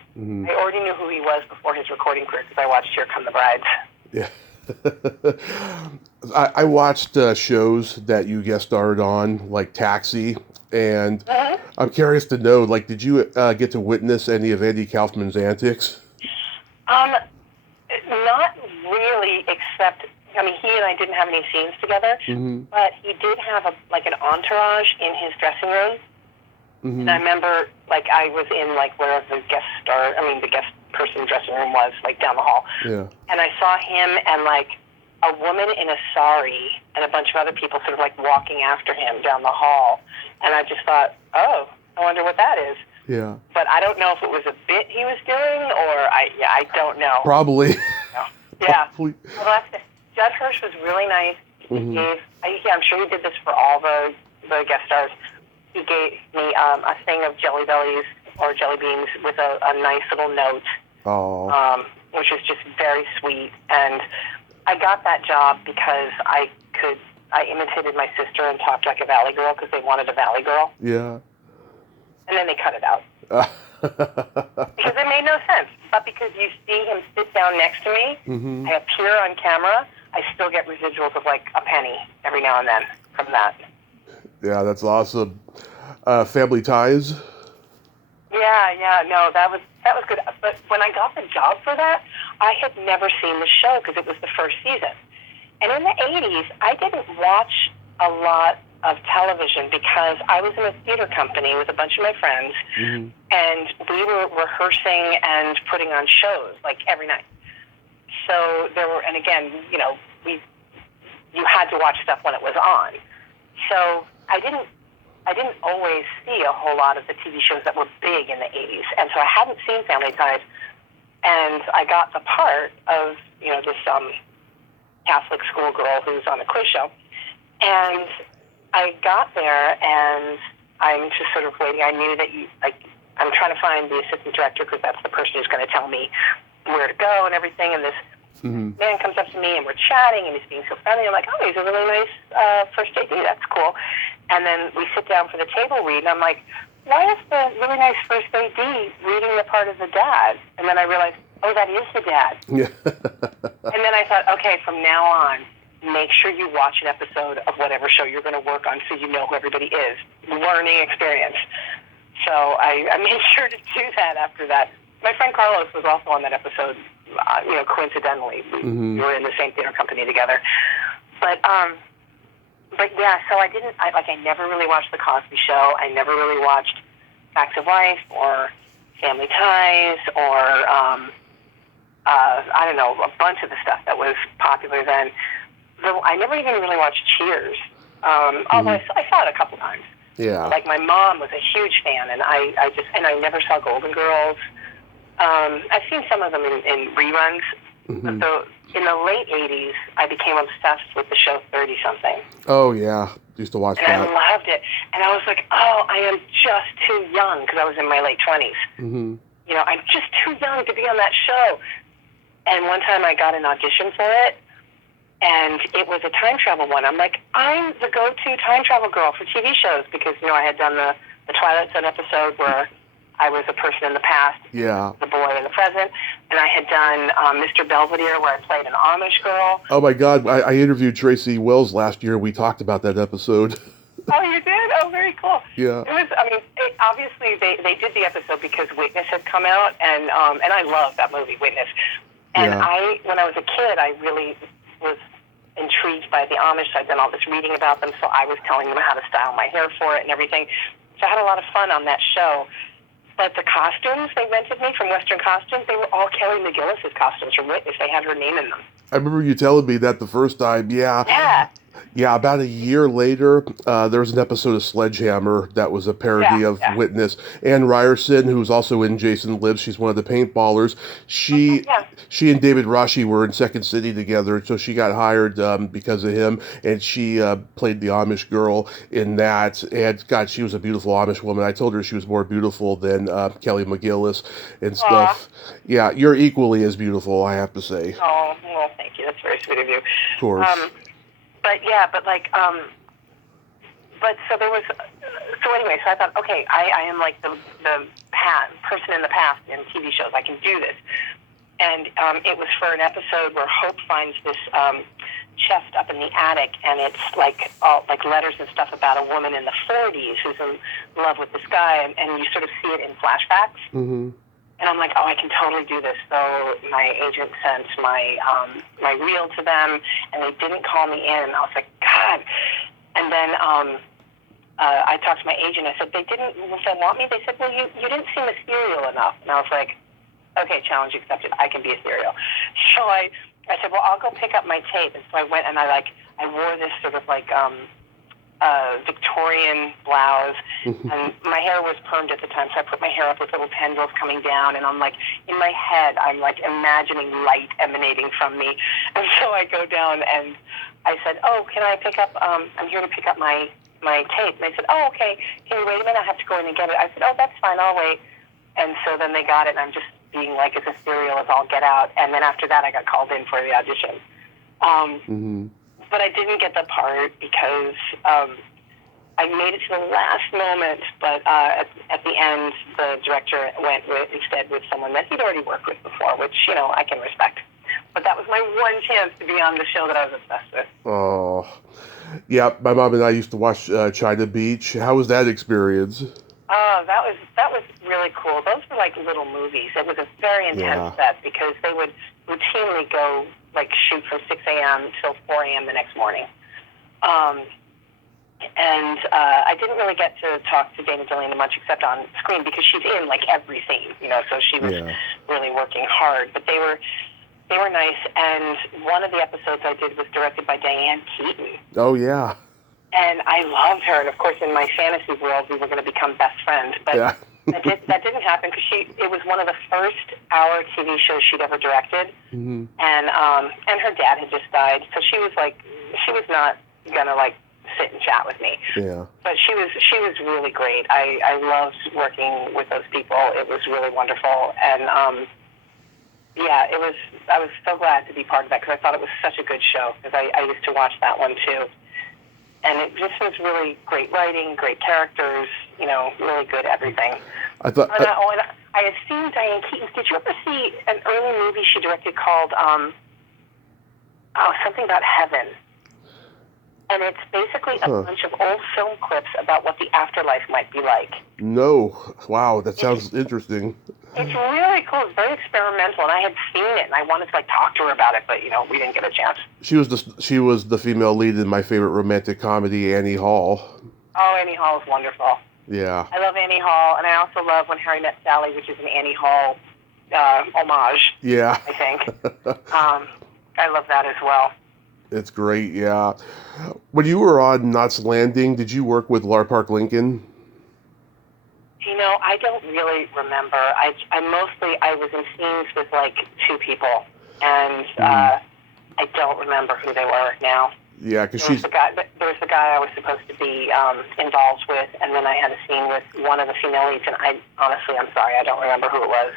already knew who he was before his recording career, because I watched Here Come the Brides. Yeah. I watched shows that you guest starred on, like Taxi, and I'm curious to know, did you get to witness any of Andy Kaufman's antics? Not really, except, he and I didn't have any scenes together, but he did have an entourage in his dressing room. Mm-hmm. And I remember, I was in, where the guest person dressing room was, down the hall. Yeah. And I saw him and, a woman in a sari and a bunch of other people sort of, walking after him down the hall. And I just thought, oh, I wonder what that is. Yeah. But I don't know if it was a bit he was doing, or I don't know. Probably. Yeah. Probably. Well, Judd Hirsch was really nice. He gave, I'm sure he did this for all the guest stars. He gave me a thing of Jelly Bellies or jelly beans with a nice little note, which was just very sweet. And I got that job because I imitated my sister and talked like a Valley girl because they wanted a Valley girl. Yeah. And then they cut it out. Because it made no sense. But because you see him sit down next to me, I appear on camera, I still get residuals of a penny every now and then from that. Yeah, that's awesome. Family Ties? Yeah, no, that was good. But when I got the job for that, I had never seen the show because it was the first season. And in the 80s, I didn't watch a lot of television because I was in a theater company with a bunch of my friends, and we were rehearsing and putting on shows every night. So there were, and again, you had to watch stuff when it was on. So I didn't always see a whole lot of the TV shows that were big in the 80s, and so I hadn't seen Family Ties, and I got the part of this Catholic schoolgirl who's on a quiz show, and I got there, and I'm just sort of waiting. I knew that I'm trying to find the assistant director because that's the person who's going to tell me where to go and everything. And this man comes up to me and we're chatting and he's being so friendly. I'm like, oh, he's a really nice first AD. That's cool. And then we sit down for the table read and I'm like, why is the really nice first AD reading the part of the dad? And then I realized, oh, that is the dad. Yeah. And then I thought, okay, from now on, make sure you watch an episode of whatever show you're going to work on so you know who everybody is. Learning experience. So I made sure to do that after that. My friend Carlos was also on that episode, coincidentally. We were in the same theater company together. But yeah, so I never really watched The Cosby Show. I never really watched Facts of Life or Family Ties or, I don't know, a bunch of the stuff that was popular then. Though I never even really watched Cheers, although I saw it a couple times. Yeah. Like my mom was a huge fan, and I never saw Golden Girls. I've seen some of them in reruns. But in the late 80s, I became obsessed with the show 30-something. Oh, yeah. Used to watch that. And I loved it. And I was like, oh, I am just too young, because I was in my late 20s. I'm just too young to be on that show. And one time I got an audition for it, and it was a time travel one. I'm like, I'm the go-to time travel girl for TV shows, because, I had done the Twilight Zone episode where I was a person in the past, the boy in the present, and I had done Mr. Belvedere, where I played an Amish girl. Oh my God, I interviewed Tracy Wells last year. We talked about that episode. Oh, you did? Oh, very cool. Yeah. It was. Obviously they did the episode because Witness had come out, and I love that movie, Witness. And when I was a kid, I really was intrigued by the Amish. So I'd done all this reading about them, so I was telling them how to style my hair for it and everything. So I had a lot of fun on that show. But the costumes they rented me from Western Costumes, they were all Kelly McGillis's costumes from Witness. They had her name in them. I remember you telling me that the first time. Yeah. Yeah, about a year later, there was an episode of Sledgehammer that was a parody of Witness. Ann Ryerson, who was also in Jason Lives, she's one of the paintballers. She and David Rashi were in Second City together, so she got hired because of him, and she played the Amish girl in that. And God, she was a beautiful Amish woman. I told her she was more beautiful than Kelly McGillis and stuff. Yeah, you're equally as beautiful, I have to say. Oh, well, thank you. That's very sweet of you. Of course. So there was, so anyway, so I thought, okay, I am like the person in the past in TV shows. I can do this. And it was for an episode where Hope finds this chest up in the attic, and it's like letters and stuff about a woman in the 40s who's in love with this guy, and you sort of see it in flashbacks. And I'm like, oh, I can totally do this. So my agent sent my reel to them, and they didn't call me in. I was like, God. And then I talked to my agent. I said, they want me? They said, well, you didn't seem ethereal enough. And I was like, okay, challenge accepted. I can be ethereal. So I said, well, I'll go pick up my tape. And so I went, and I wore this sort of Victorian blouse, and my hair was permed at the time, so I put my hair up with little tendrils coming down, and I'm like, in my head, I'm like imagining light emanating from me. And so I go down, and I said, oh, can I pick up, I'm here to pick up my tape. And they said, oh, okay, can you wait a minute? I have to go in and get it. I said, oh, that's fine, I'll wait. And so then they got it, and I'm just being like as ethereal as all get out. And then after that, I got called in for the audition. But I didn't get the part because I made it to the last moment. But at the end, the director went instead with someone that he'd already worked with before, which, I can respect. But that was my one chance to be on the show that I was obsessed with. Oh, yeah. My mom and I used to watch China Beach. How was that experience? Oh, that was really cool. Those were like little movies. It was a very intense set because they would routinely go shoot from 6 a.m. till 4 a.m. the next morning. And I didn't really get to talk to Dana Delana much except on screen because she's in every scene, so she was really working hard. But they were nice, and one of the episodes I did was directed by Diane Keaton. Oh, yeah. And I loved her, and of course in my fantasy world we were going to become best friends. But that didn't happen because it was one of the first hour TV shows she'd ever directed, and her dad had just died, so she was not gonna sit and chat with me. Yeah. But she was really great. I loved working with those people. It was really wonderful. And, yeah, I was so glad to be part of that because I thought it was such a good show because I used to watch that one too. And it just was really great writing, great characters, really good everything. I thought. And I had seen Diane Keaton's. Did you ever see an early movie she directed called something about heaven? And it's basically a bunch of old film clips about what the afterlife might be like. No. Wow, that sounds interesting. It's really cool. It's very experimental, and I had seen it, and I wanted to talk to her about it, but we didn't get a chance. She was the female lead in my favorite romantic comedy, Annie Hall. Oh, Annie Hall is wonderful. Yeah. I love Annie Hall, and I also love When Harry Met Sally, which is an Annie Hall homage. Yeah. I think. I love that as well. It's great, yeah. When you were on Knots Landing, did you work with Lar Park Lincoln? I don't really remember. I was in scenes with two people, and I don't remember who they were now. Yeah, because there was the guy I was supposed to be involved with, and then I had a scene with one of the female leads, and I'm sorry, I don't remember who it was.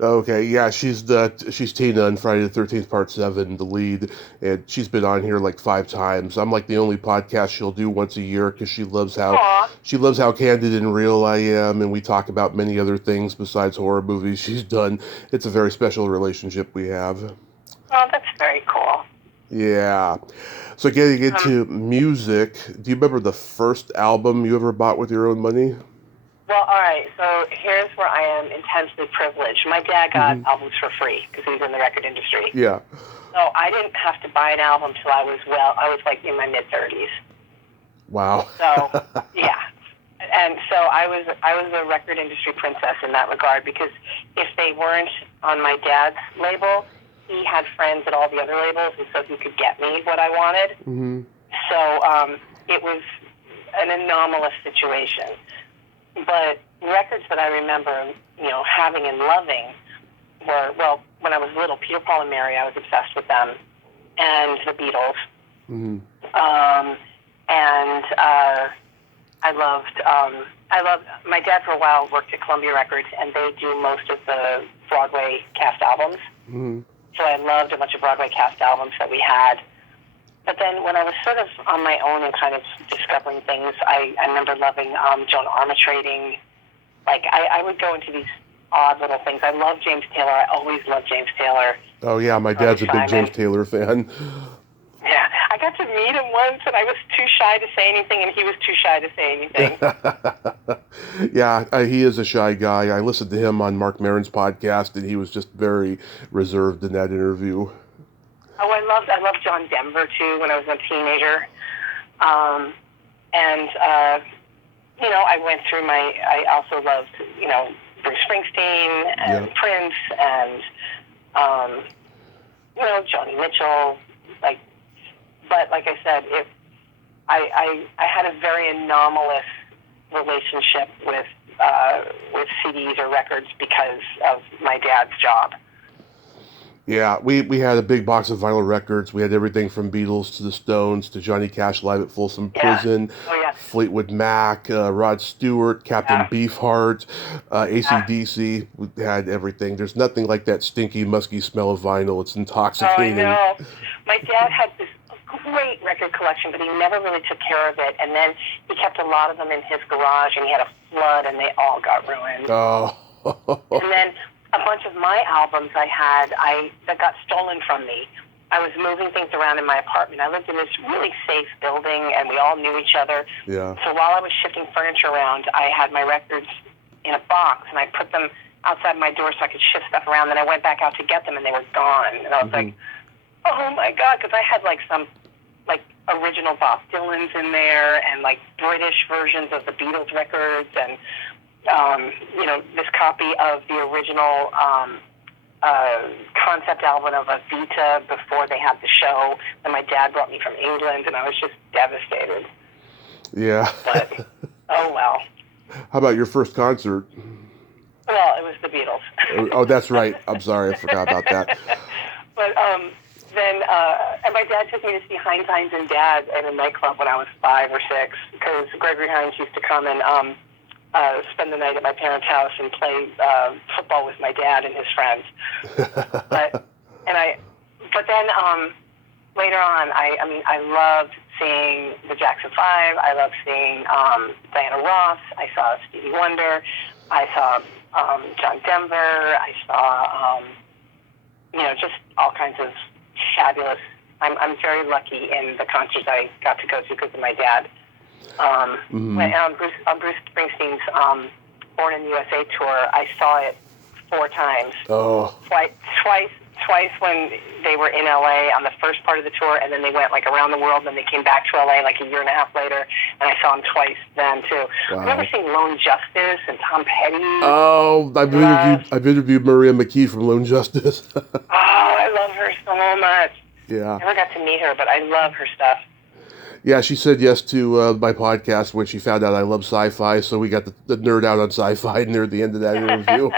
Okay, yeah, she's Tina in Friday the 13th Part 7, the lead, and she's been on here 5 times. I'm the only podcast she'll do once a year because she loves how candid and real I am, and we talk about many other things besides horror movies she's done. It's a very special relationship we have. Oh, that's very cool. Yeah. So getting into music, do you remember the first album you ever bought with your own money? Well, all right, so here's where I am intensely privileged. My dad got albums for free because he was in the record industry. Yeah. So I didn't have to buy an album till I was in my mid-30s. Wow. So, yeah. And so I was a record industry princess in that regard because if they weren't on my dad's label, he had friends at all the other labels, and so he could get me what I wanted. Mm-hmm. So it was an anomalous situation. But records that I remember, having and loving were, when I was little, Peter, Paul, and Mary, I was obsessed with them, and the Beatles. Mm-hmm. And I loved, my dad for a while worked at Columbia Records, and they do most of the Broadway cast albums. Mm-hmm. So I loved a bunch of Broadway cast albums that we had. But then when I was sort of on my own and kind of discovering things, I remember loving Joan Armatrading. I would go into these odd little things. I love James Taylor. I always loved James Taylor. Oh, yeah, my dad's a big James Taylor fan. Yeah, I got to meet him once, and I was too shy to say anything, and he was too shy to say anything. Yeah, he is a shy guy. I listened to him on Mark Maron's podcast, and he was just very reserved in that interview. Oh, I loved John Denver, too, when I was a teenager. I went through I also loved, Bruce Springsteen and Prince and, Joni Mitchell. But like I said, I had a very anomalous relationship with CDs or records because of my dad's job. Yeah, we had a big box of vinyl records. We had everything from Beatles to the Stones to Johnny Cash live at Folsom Prison, Fleetwood Mac, Rod Stewart, Captain Beefheart, AC/DC. We had everything. There's nothing like that stinky, musky smell of vinyl. It's intoxicating. Oh, I know. My dad had this great record collection, but he never really took care of it. And then he kept a lot of them in his garage, and he had a flood, and they all got ruined. Oh. And then a bunch of my albums that got stolen from me. I was moving things around in my apartment. I lived in this really safe building, and we all knew each other. Yeah. So while I was shifting furniture around, I had my records in a box, and I put them outside my door so I could shift stuff around. Then I went back out to get them, and they were gone. And I was like, oh, my God, because I had some original Bob Dylan's in there and British versions of the Beatles records and this copy of the original concept album of Evita before they had the show that my dad brought me from England, and I was just devastated. Yeah. But, oh well. How about your first concert? Well, it was the Beatles. Oh, that's right. I'm sorry, I forgot about that. But then and my dad took me to see Heinz and Dad at a nightclub when I was 5 or 6, because Gregory Hines used to come and spend the night at my parents' house and play football with my dad and his friends. But then later on, I loved seeing the Jackson 5. I loved seeing Diana Ross. I saw Stevie Wonder. I saw John Denver. I saw just all kinds of fabulous. I'm very lucky in the concerts I got to go to because of my dad. Bruce Springsteen's Born in the USA tour, I saw it 4 times. Oh. Twice when they were in LA on the first part of the tour, and then they went like around the world, and then they came back to LA like a year and a half later, and I saw them twice then too. Wow. I remember seeing Lone Justice and Tom Petty. Oh, I've interviewed Maria McKee from Lone Justice. Oh, I love her so much. Yeah. I never got to meet her, but I love her stuff. Yeah, she said yes to my podcast when she found out I love sci-fi, so we got the nerd out on sci-fi near the end of that interview.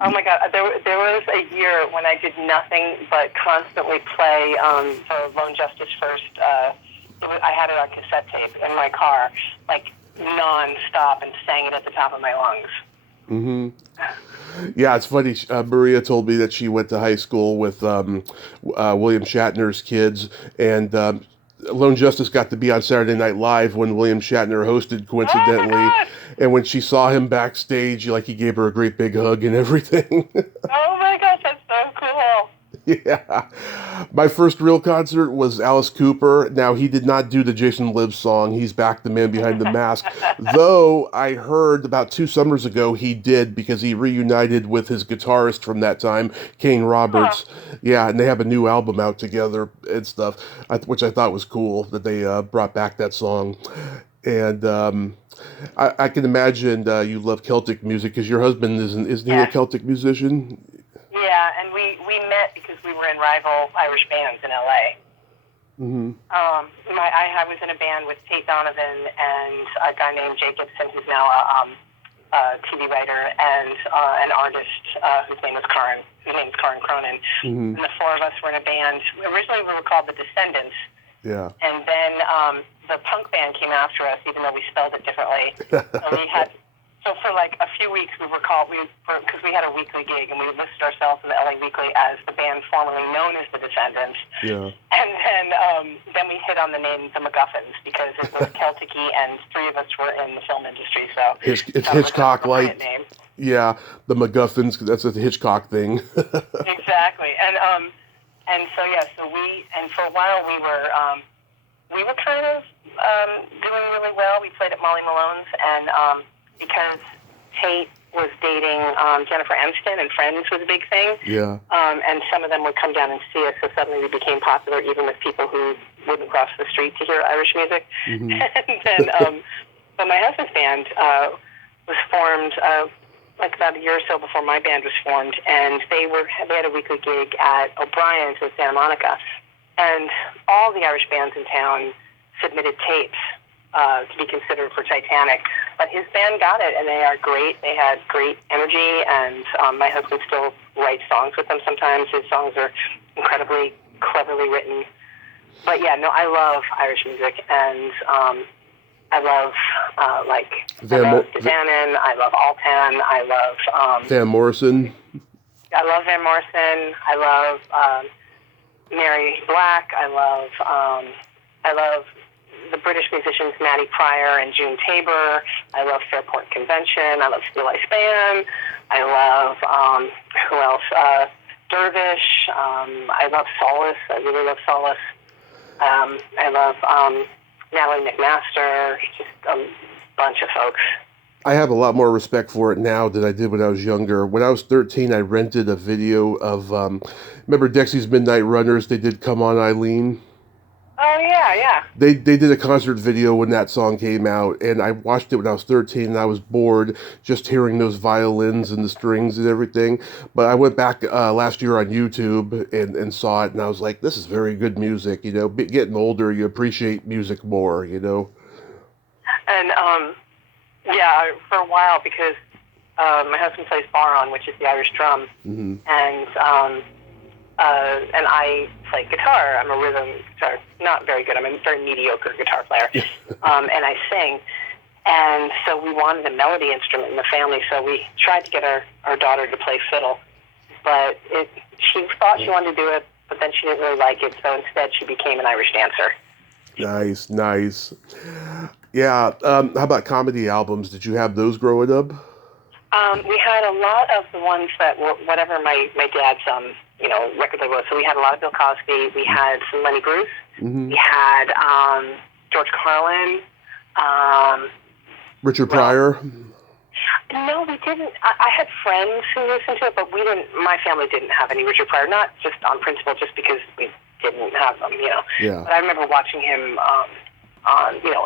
Oh my God, there was a year when I did nothing but constantly play the Lone Justice first. I had it on cassette tape in my car, like non-stop, and sang it at the top of my lungs. Mm-hmm. Yeah, it's funny. Maria told me that she went to high school with William Shatner's kids, and Lone Justice got to be on Saturday Night Live when William Shatner hosted, coincidentally. Oh, and when she saw him backstage, he gave her a great big hug and everything. Oh my gosh, that's so cool. Yeah. My first real concert was Alice Cooper. Now, he did not do the Jason Lives song. He's back, the man behind the mask. Though I heard about 2 summers ago he did, because he reunited with his guitarist from that time, Kane Roberts. Huh. Yeah, and they have a new album out together and stuff, which I thought was cool that they brought back that song. And I can imagine you love Celtic music, because your husband isn't he a Celtic musician? Yeah, and we met because we were in rival Irish bands in LA. Mm-hmm. I was in a band with Tate Donovan and a guy named Jake Gibson, who's now a TV writer, and an artist whose name is Karin Cronin. Mm-hmm. And the 4 of us were in a band. Originally we were called The Descendants. Yeah. And then the punk band came after us, even though we spelled it differently. So for like a few weeks we were called, because we had a weekly gig, and we listed ourselves in the LA Weekly as the band formerly known as The Descendants. Yeah. And then we hit on the name The MacGuffins, because it was Celtic-y, and 3 of us were in the film industry, so it's Hitchcock-like. Name. Yeah, the MacGuffins, that's a Hitchcock thing. Exactly. So for a while we were kind of doing really well. We played at Molly Malone's, and because Tate was dating Jennifer Aniston, and Friends was a big thing. Yeah. And some of them would come down and see us, so suddenly we became popular, even with people who wouldn't cross the street to hear Irish music. Mm-hmm. And then, but my husband's band was formed like about a year or so before my band was formed, and they had a weekly gig at O'Brien's in Santa Monica, and all the Irish bands in town submitted tapes to be considered for Titanic, but his band got it, and they are great. They had great energy, and my husband still writes songs with them sometimes. His songs are incredibly cleverly written. But yeah, no, I love Irish music, and I love Dannon, I love Altan, I love Van Morrison. I love Van Morrison. I love Mary Black. I love the British musicians Matty Pryor and June Tabor. I love Fairport Convention. I love Steel Ice Band. I love who else? Dervish. I love Solace. I really love Solace. I love Natalie McMaster. Just a bunch of folks. I have a lot more respect for it now than I did when I was younger. When I was 13, I rented a video of, remember Dexy's Midnight Runners? They did Come On Eileen. Oh, yeah. They did a concert video when that song came out, and I watched it when I was 13, and I was bored just hearing those violins and the strings and everything. But I went back last year on YouTube and saw it, and I was like, this is very good music. You know, getting older, you appreciate music more, you know. And, yeah, for a while, because my husband plays baron, which is the Irish drum, mm-hmm. and and I play guitar. I'm a rhythm guitar, not very good. I'm a very mediocre guitar player, and I sing. And so we wanted a melody instrument in the family, so we tried to get our daughter to play fiddle. But she thought she wanted to do it, but then she didn't really like it, so instead she became an Irish dancer. Nice. Yeah, how about comedy albums? Did you have those growing up? We had a lot of the ones that were whatever my dad's record label was. So we had a lot of Bill Cosby. We had some Lenny Bruce. Mm-hmm. We had George Carlin. Richard Pryor? No, we didn't. I had friends who listened to it, but we didn't. My family didn't have any Richard Pryor, not just on principle, just because we didn't have them, Yeah. But I remember watching him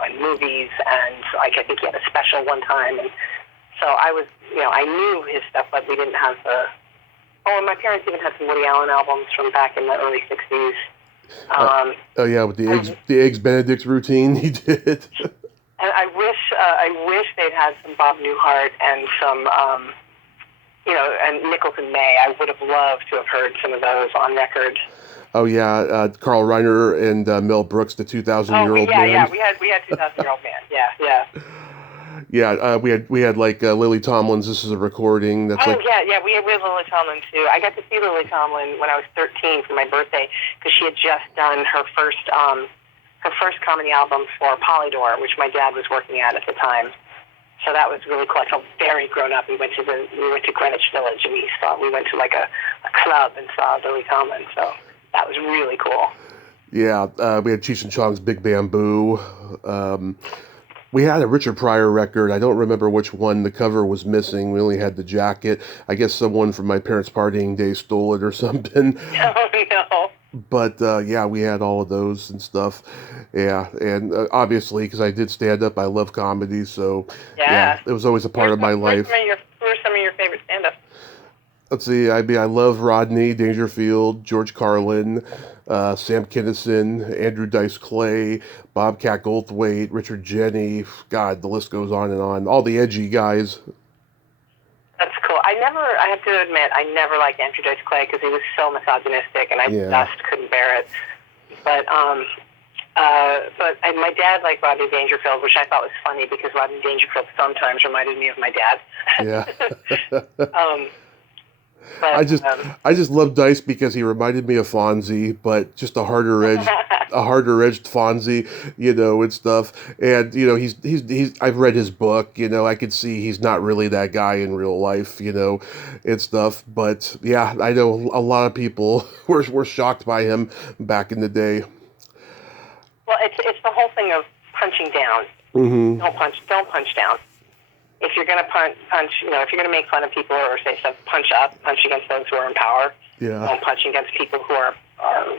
in movies, and I think he had a special one time, and so I was, I knew his stuff, but we didn't have the. Oh, and my parents even had some Woody Allen albums from back in the early '60s. With the Eggs Benedict routine he did. And I wish they'd had some Bob Newhart and some, and Nichols and May. I would have loved to have heard some of those on record. Oh yeah, Carl Reiner and Mel Brooks, the 2,000-year-old man. Yeah, we had 2,000-year-old man. Yeah. Yeah, we had like Lily Tomlin's "This Is a Recording." That's we had Lily Tomlin too. I got to see Lily Tomlin when I was 13 for my birthday because she had just done her first comedy album for Polydor, which my dad was working at the time. So that was really cool. I felt very grown up. We went to Greenwich Village and we went to like a club and saw Lily Tomlin. So that was really cool. Yeah, we had Cheech and Chong's "Big Bamboo." We had a Richard Pryor record. I don't remember which one. The cover was missing. We only had the jacket. I guess someone from my parents' partying day stole it or something. Oh, no. But, we had all of those and stuff. Yeah, and obviously, because I did stand up, I love comedy, so it was always a part of my life. Who are some of your favorite stand-ups? Let's see, I love Rodney Dangerfield, George Carlin, Sam Kinison, Andrew Dice Clay, Bobcat Goldthwait, Richard Jeni. God, the list goes on and on. All the edgy guys. That's cool. I have to admit, I never liked Andrew Dice Clay because he was so misogynistic, and I just couldn't bear it. But my dad liked Rodney Dangerfield, which I thought was funny because Rodney Dangerfield sometimes reminded me of my dad. Yeah. But, I just love Dice because he reminded me of Fonzie, but just a harder edged Fonzie, and stuff. And he's I've read his book, I could see he's not really that guy in real life, and stuff. But yeah, I know a lot of people were shocked by him back in the day. Well, it's the whole thing of punching down. Mm-hmm. Don't punch down. If you're going to punch, if you're going to make fun of people or say stuff, punch up, punch against those who are in power. Yeah. Don't punch against people who are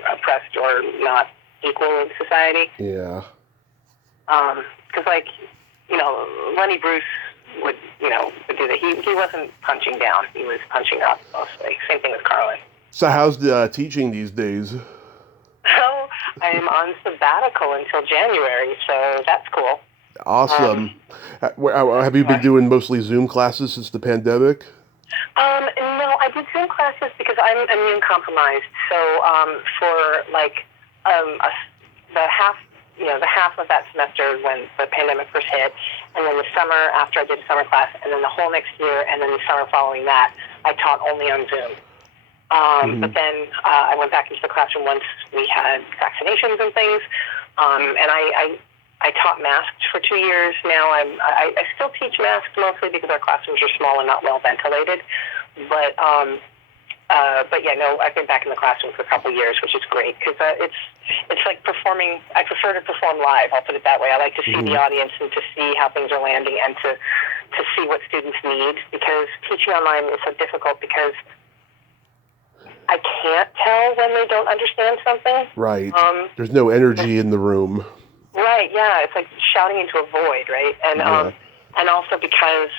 oppressed or not equal in society. Yeah. Because, Lenny Bruce would do that. He wasn't punching down. He was punching up mostly. Same thing with Carlin. So how's the teaching these days? Oh, I'm on sabbatical until January, so that's cool. Awesome. Have you been doing mostly Zoom classes since the pandemic? No, I did Zoom classes because I'm immune compromised. So for the half of that semester when the pandemic first hit, and then the summer after I did a summer class, and then the whole next year, and then the summer following that, I taught only on Zoom. But then I went back into the classroom once we had vaccinations and things, and I taught masks for 2 years now. I still teach masks mostly because our classrooms are small and not well ventilated. But I've been back in the classroom for a couple of years, which is great because it's like performing. I prefer to perform live. I'll put it that way. I like to see the audience and to see how things are landing and to see what students need, because teaching online is so difficult because I can't tell when they don't understand something. Right. There's no energy in the room. Right, yeah, it's like shouting into a void, right? And and also because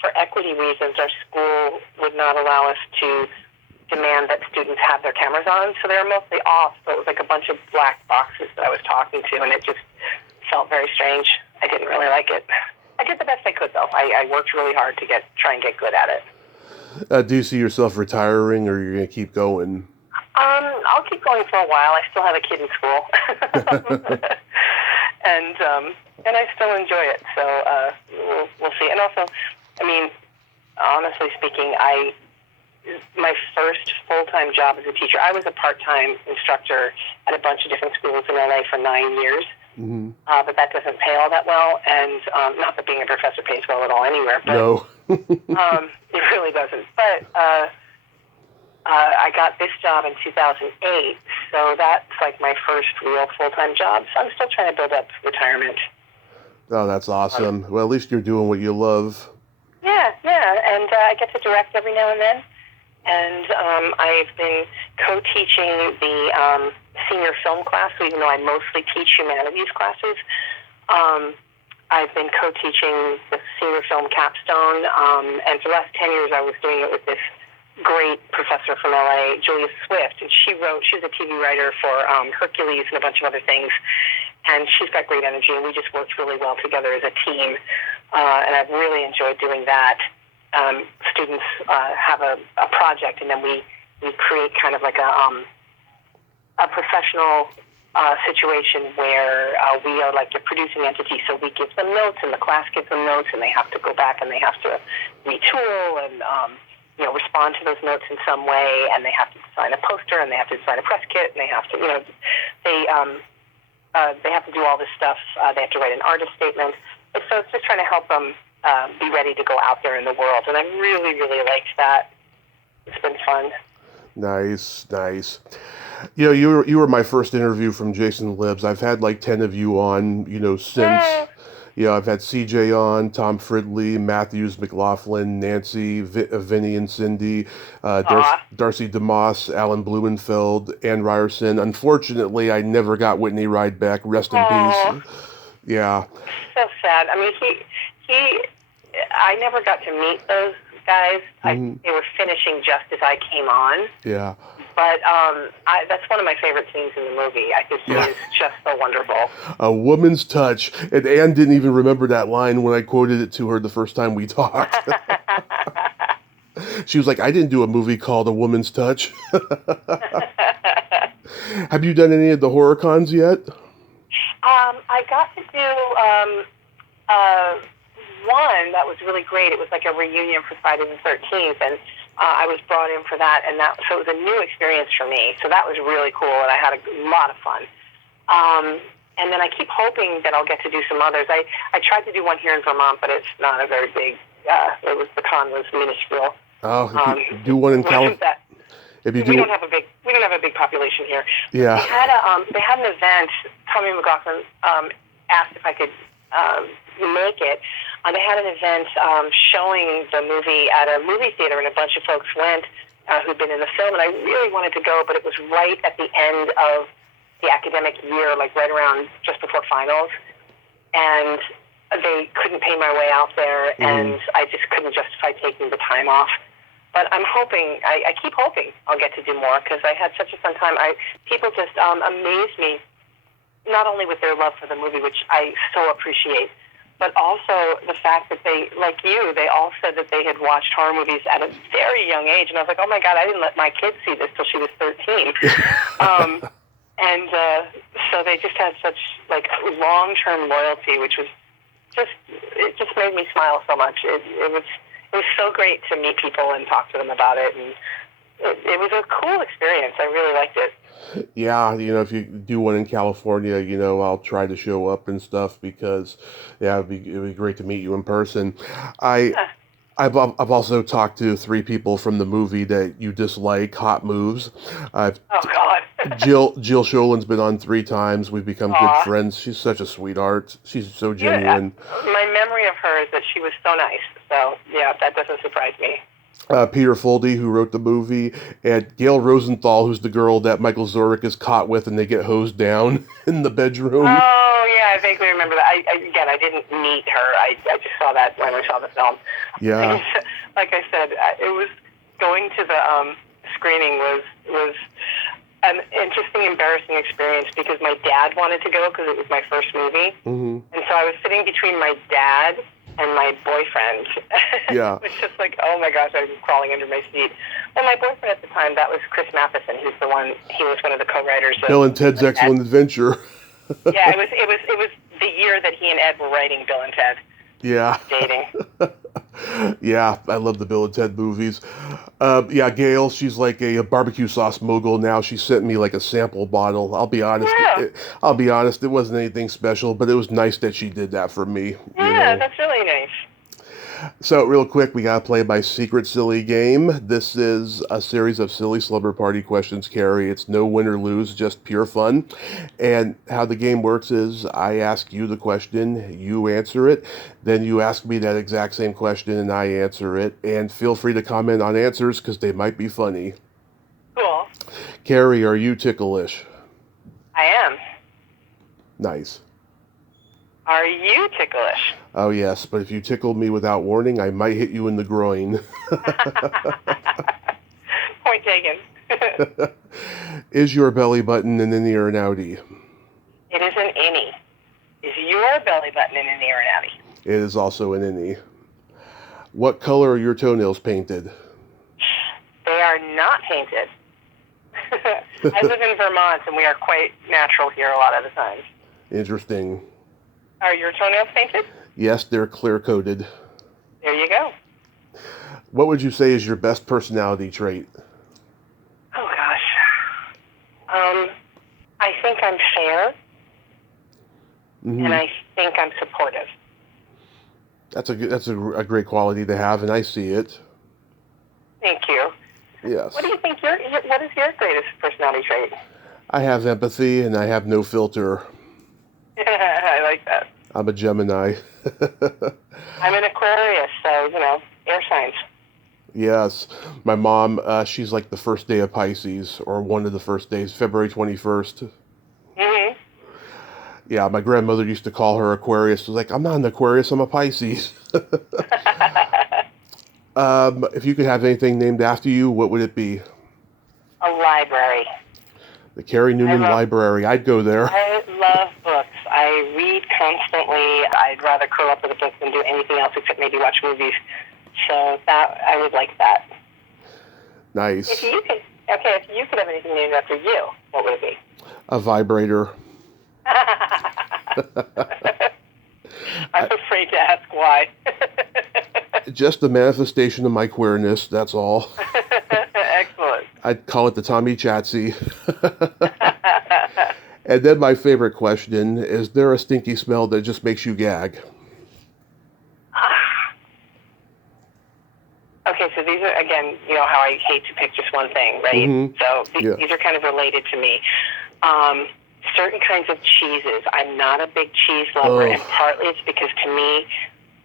for equity reasons, our school would not allow us to demand that students have their cameras on, so they were mostly off, so it was like a bunch of black boxes that I was talking to, and it just felt very strange. I didn't really like it. I did the best I could, though. I worked really hard to try and get good at it. Do you see yourself retiring, or you're going to keep going? I'll keep going for a while. I still have a kid in school, and I still enjoy it. So we'll see. And also, I mean, honestly speaking, my first full-time job as a teacher, I was a part-time instructor at a bunch of different schools in LA for 9 years. Mm-hmm. But that doesn't pay all that well, and not that being a professor pays well at all anywhere. But, no. it really doesn't. But I got this job in 2008, so that's like my first real full-time job. So I'm still trying to build up retirement. Oh, that's awesome. Well, at least you're doing what you love. Yeah, and I get to direct every now and then. And I've been co-teaching the senior film class, so even though I mostly teach humanities classes, I've been co-teaching the senior film capstone, and for the last 10 years I was doing it with this great professor from LA, Julia Swift, and she was a TV writer for Hercules and a bunch of other things, and she's got great energy, and we just worked really well together as a team, and I've really enjoyed doing that. Students have a project, and then we create kind of like a professional situation where we are like a producing entity, so we give them notes, and the class gives them notes, and they have to go back and they have to retool and respond to those notes in some way, and they have to design a poster, and they have to design a press kit, and they have to they have to do all this stuff. They have to write an artist statement. And so it's just trying to help them be ready to go out there in the world, and I really, really liked that. It's been fun. Nice. You were my first interview from Jason Libbs. I've had like 10 of you on, since. I've had CJ on, Tom Fridley, Matthews, McLaughlin, Nancy, Vinny and Cindy, Darcy DeMoss, Alan Blumenfeld, Ann Ryerson. Unfortunately, I never got Whitney Rideback. Rest in peace. Yeah. So sad. I mean, I never got to meet those guys. Mm-hmm. They were finishing just as I came on. Yeah. But that's one of my favorite scenes in the movie. I think he is just so wonderful. A woman's touch. And Anne didn't even remember that line when I quoted it to her the first time we talked. She was like, I didn't do a movie called A Woman's Touch. Have you done any of the horror cons yet? I got to do one that was really great. It was like a reunion for Friday the 13th, and I was brought in for that, so it was a new experience for me. So that was really cool, and I had a lot of fun. And then I keep hoping that I'll get to do some others. I tried to do one here in Vermont, but it's not a very big. The con was minuscule. Oh, if you do one in California. We don't have a big population here. Yeah. They had an event. Tommy McLaughlin asked if I could make it. They had an event showing the movie at a movie theater, and a bunch of folks went who'd been in the film, and I really wanted to go, but it was right at the end of the academic year, like right around just before finals, and they couldn't pay my way out there, and I just couldn't justify taking the time off. But I'm hoping, I keep hoping I'll get to do more, because I had such a fun time. People just amazed me, not only with their love for the movie, which I so appreciate, but also the fact that they, like you, they all said that they had watched horror movies at a very young age. And I was like, oh my God, I didn't let my kid see this till she was 13. So they just had such like long-term loyalty, which was it just made me smile so much. It was so great to meet people and talk to them about it. And it was a cool experience. I really liked it. Yeah, if you do one in California, I'll try to show up and stuff because, it'd be great to meet you in person. I've also talked to 3 people from the movie that you dislike, Hot Moves. Oh God. Jill Scholen's been on 3 times. We've become good friends. She's such a sweetheart. She's so genuine. My memory of her is that she was so nice. So yeah, that doesn't surprise me. Peter Foldy, who wrote the movie, and Gail Rosenthal, who's the girl that Michael Zorich is caught with, and they get hosed down in the bedroom. Oh, yeah, I vaguely remember that. I didn't meet her. I just saw that when I saw the film. Yeah. Like I said, it was going to the screening was an interesting, embarrassing experience because my dad wanted to go because it was my first movie. Mm-hmm. And so I was sitting between my dad and my boyfriend. Yeah. It was just like, oh my gosh, I was crawling under my seat. And my boyfriend at the time, that was Chris Matheson. He was one of the co-writers of Bill and Ted's Excellent Adventure. Yeah, it was the year that he and Ed were writing Bill and Ted. Yeah. Dating. Yeah, I love the Bill and Ted movies. Yeah, Gail, she's like a barbecue sauce mogul now. She sent me like a sample bottle. I'll be honest. Yeah. It wasn't anything special, but it was nice that she did that for me. Yeah, that's really nice. So, real quick, we gotta play my secret silly game. This is a series of silly slumber party questions, Carrie. It's no win or lose, just pure fun. And how the game works is I ask you the question, you answer it, then you ask me that exact same question and I answer it. And feel free to comment on answers because they might be funny. Cool. Carrie, are you ticklish? I am. Nice. Are you ticklish? Oh, yes, but if you tickle me without warning, I might hit you in the groin. Point taken. Is your belly button an innie or an outie? It is an innie. Is your belly button an innie or an outie? It is also an innie. What color are your toenails painted? They are not painted. I live in Vermont, and we are quite natural here a lot of the time. Interesting. Are your toenails painted? Yes, they're clear-coated. There you go. What would you say is your best personality trait? Oh, gosh. I think I'm fair, and I think I'm supportive. That's a great quality to have, and I see it. Thank you. Yes. What do you think what is your greatest personality trait? I have empathy, and I have no filter. I like that. I'm a Gemini. I'm an Aquarius, so, air signs. Yes. My mom, she's like the first day of Pisces, or one of the first days, February 21st. Mm-hmm. Yeah, my grandmother used to call her Aquarius. She was like, I'm not an Aquarius, I'm a Pisces. If you could have anything named after you, what would it be? A library. The Kerry Noonan Library. I'd go there. I love books. I read constantly. I'd rather curl up with a book than do anything else except maybe watch movies. So I would like that. Nice. If you could have anything named after you, what would it be? A vibrator. I'm afraid to ask why. Just a manifestation of my queerness, that's all. Excellent. I'd call it the Tommy Chatsy. And then my favorite question, is there a stinky smell that just makes you gag? Okay, so these are, again, how I hate to pick just one thing, right? Mm-hmm. So these are kind of related to me. Certain kinds of cheeses. I'm not a big cheese lover, and partly it's because to me,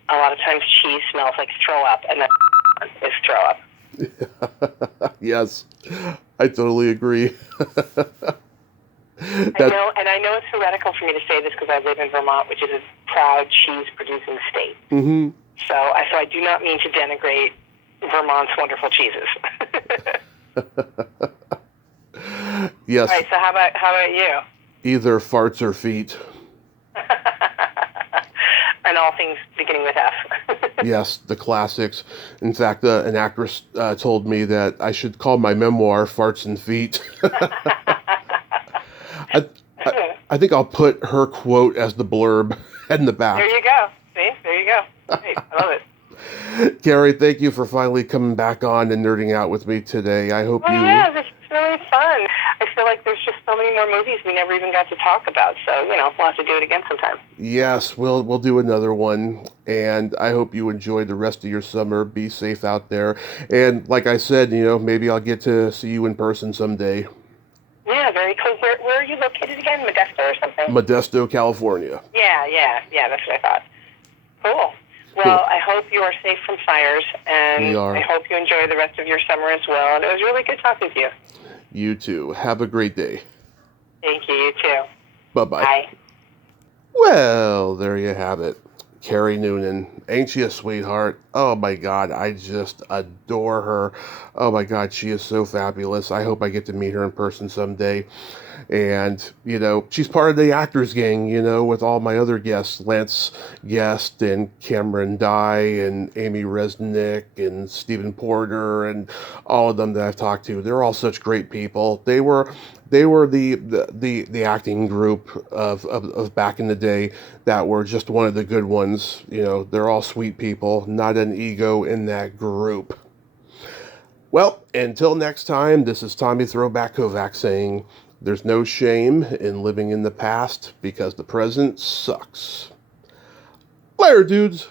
a lot of times cheese smells like throw up, and that is throw up. Yes, I totally agree. I know it's heretical for me to say this because I live in Vermont, which is a proud cheese-producing state. Mm-hmm. So I do not mean to denigrate Vermont's wonderful cheeses. Yes. All right, so how about you? Either farts or feet. And all things beginning with F. Yes, the classics. In fact, an actress told me that I should call my memoir Farts and Feet. I think I'll put her quote as the blurb in the back. There you go. See? There you go. Great. I love it. Carrie, thank you for finally coming back on and nerding out with me today. I hope you... Yeah, this is really fun. I feel like there's just so many more movies we never even got to talk about. So, we'll have to do it again sometime. Yes, we'll do another one. And I hope you enjoy the rest of your summer. Be safe out there. And like I said, maybe I'll get to see you in person someday. Yeah, very cool. Where are you located again? Modesto or something? Modesto, California. Yeah, that's what I thought. Cool. Well, I hope you are safe from fires, and We are. I hope you enjoy the rest of your summer as well. And it was really good talking to you. You too. Have a great day. Thank you. You too. Bye-bye. Bye. Well, there you have it. Kerry Noonan. Ain't she a sweetheart? Oh my God, I just adore her. Oh my God, she is so fabulous. I hope I get to meet her in person someday. And, she's part of the actors gang, with all my other guests, Lance Guest and Cameron Dye and Amy Resnick and Stephen Porter and all of them that I've talked to. They're all such great people. They were the acting group of back in the day that were just one of the good ones. They're all sweet people, not an ego in that group. Well, until next time, this is Tommy Throwback Kovac saying, there's no shame in living in the past because the present sucks. Later, dudes.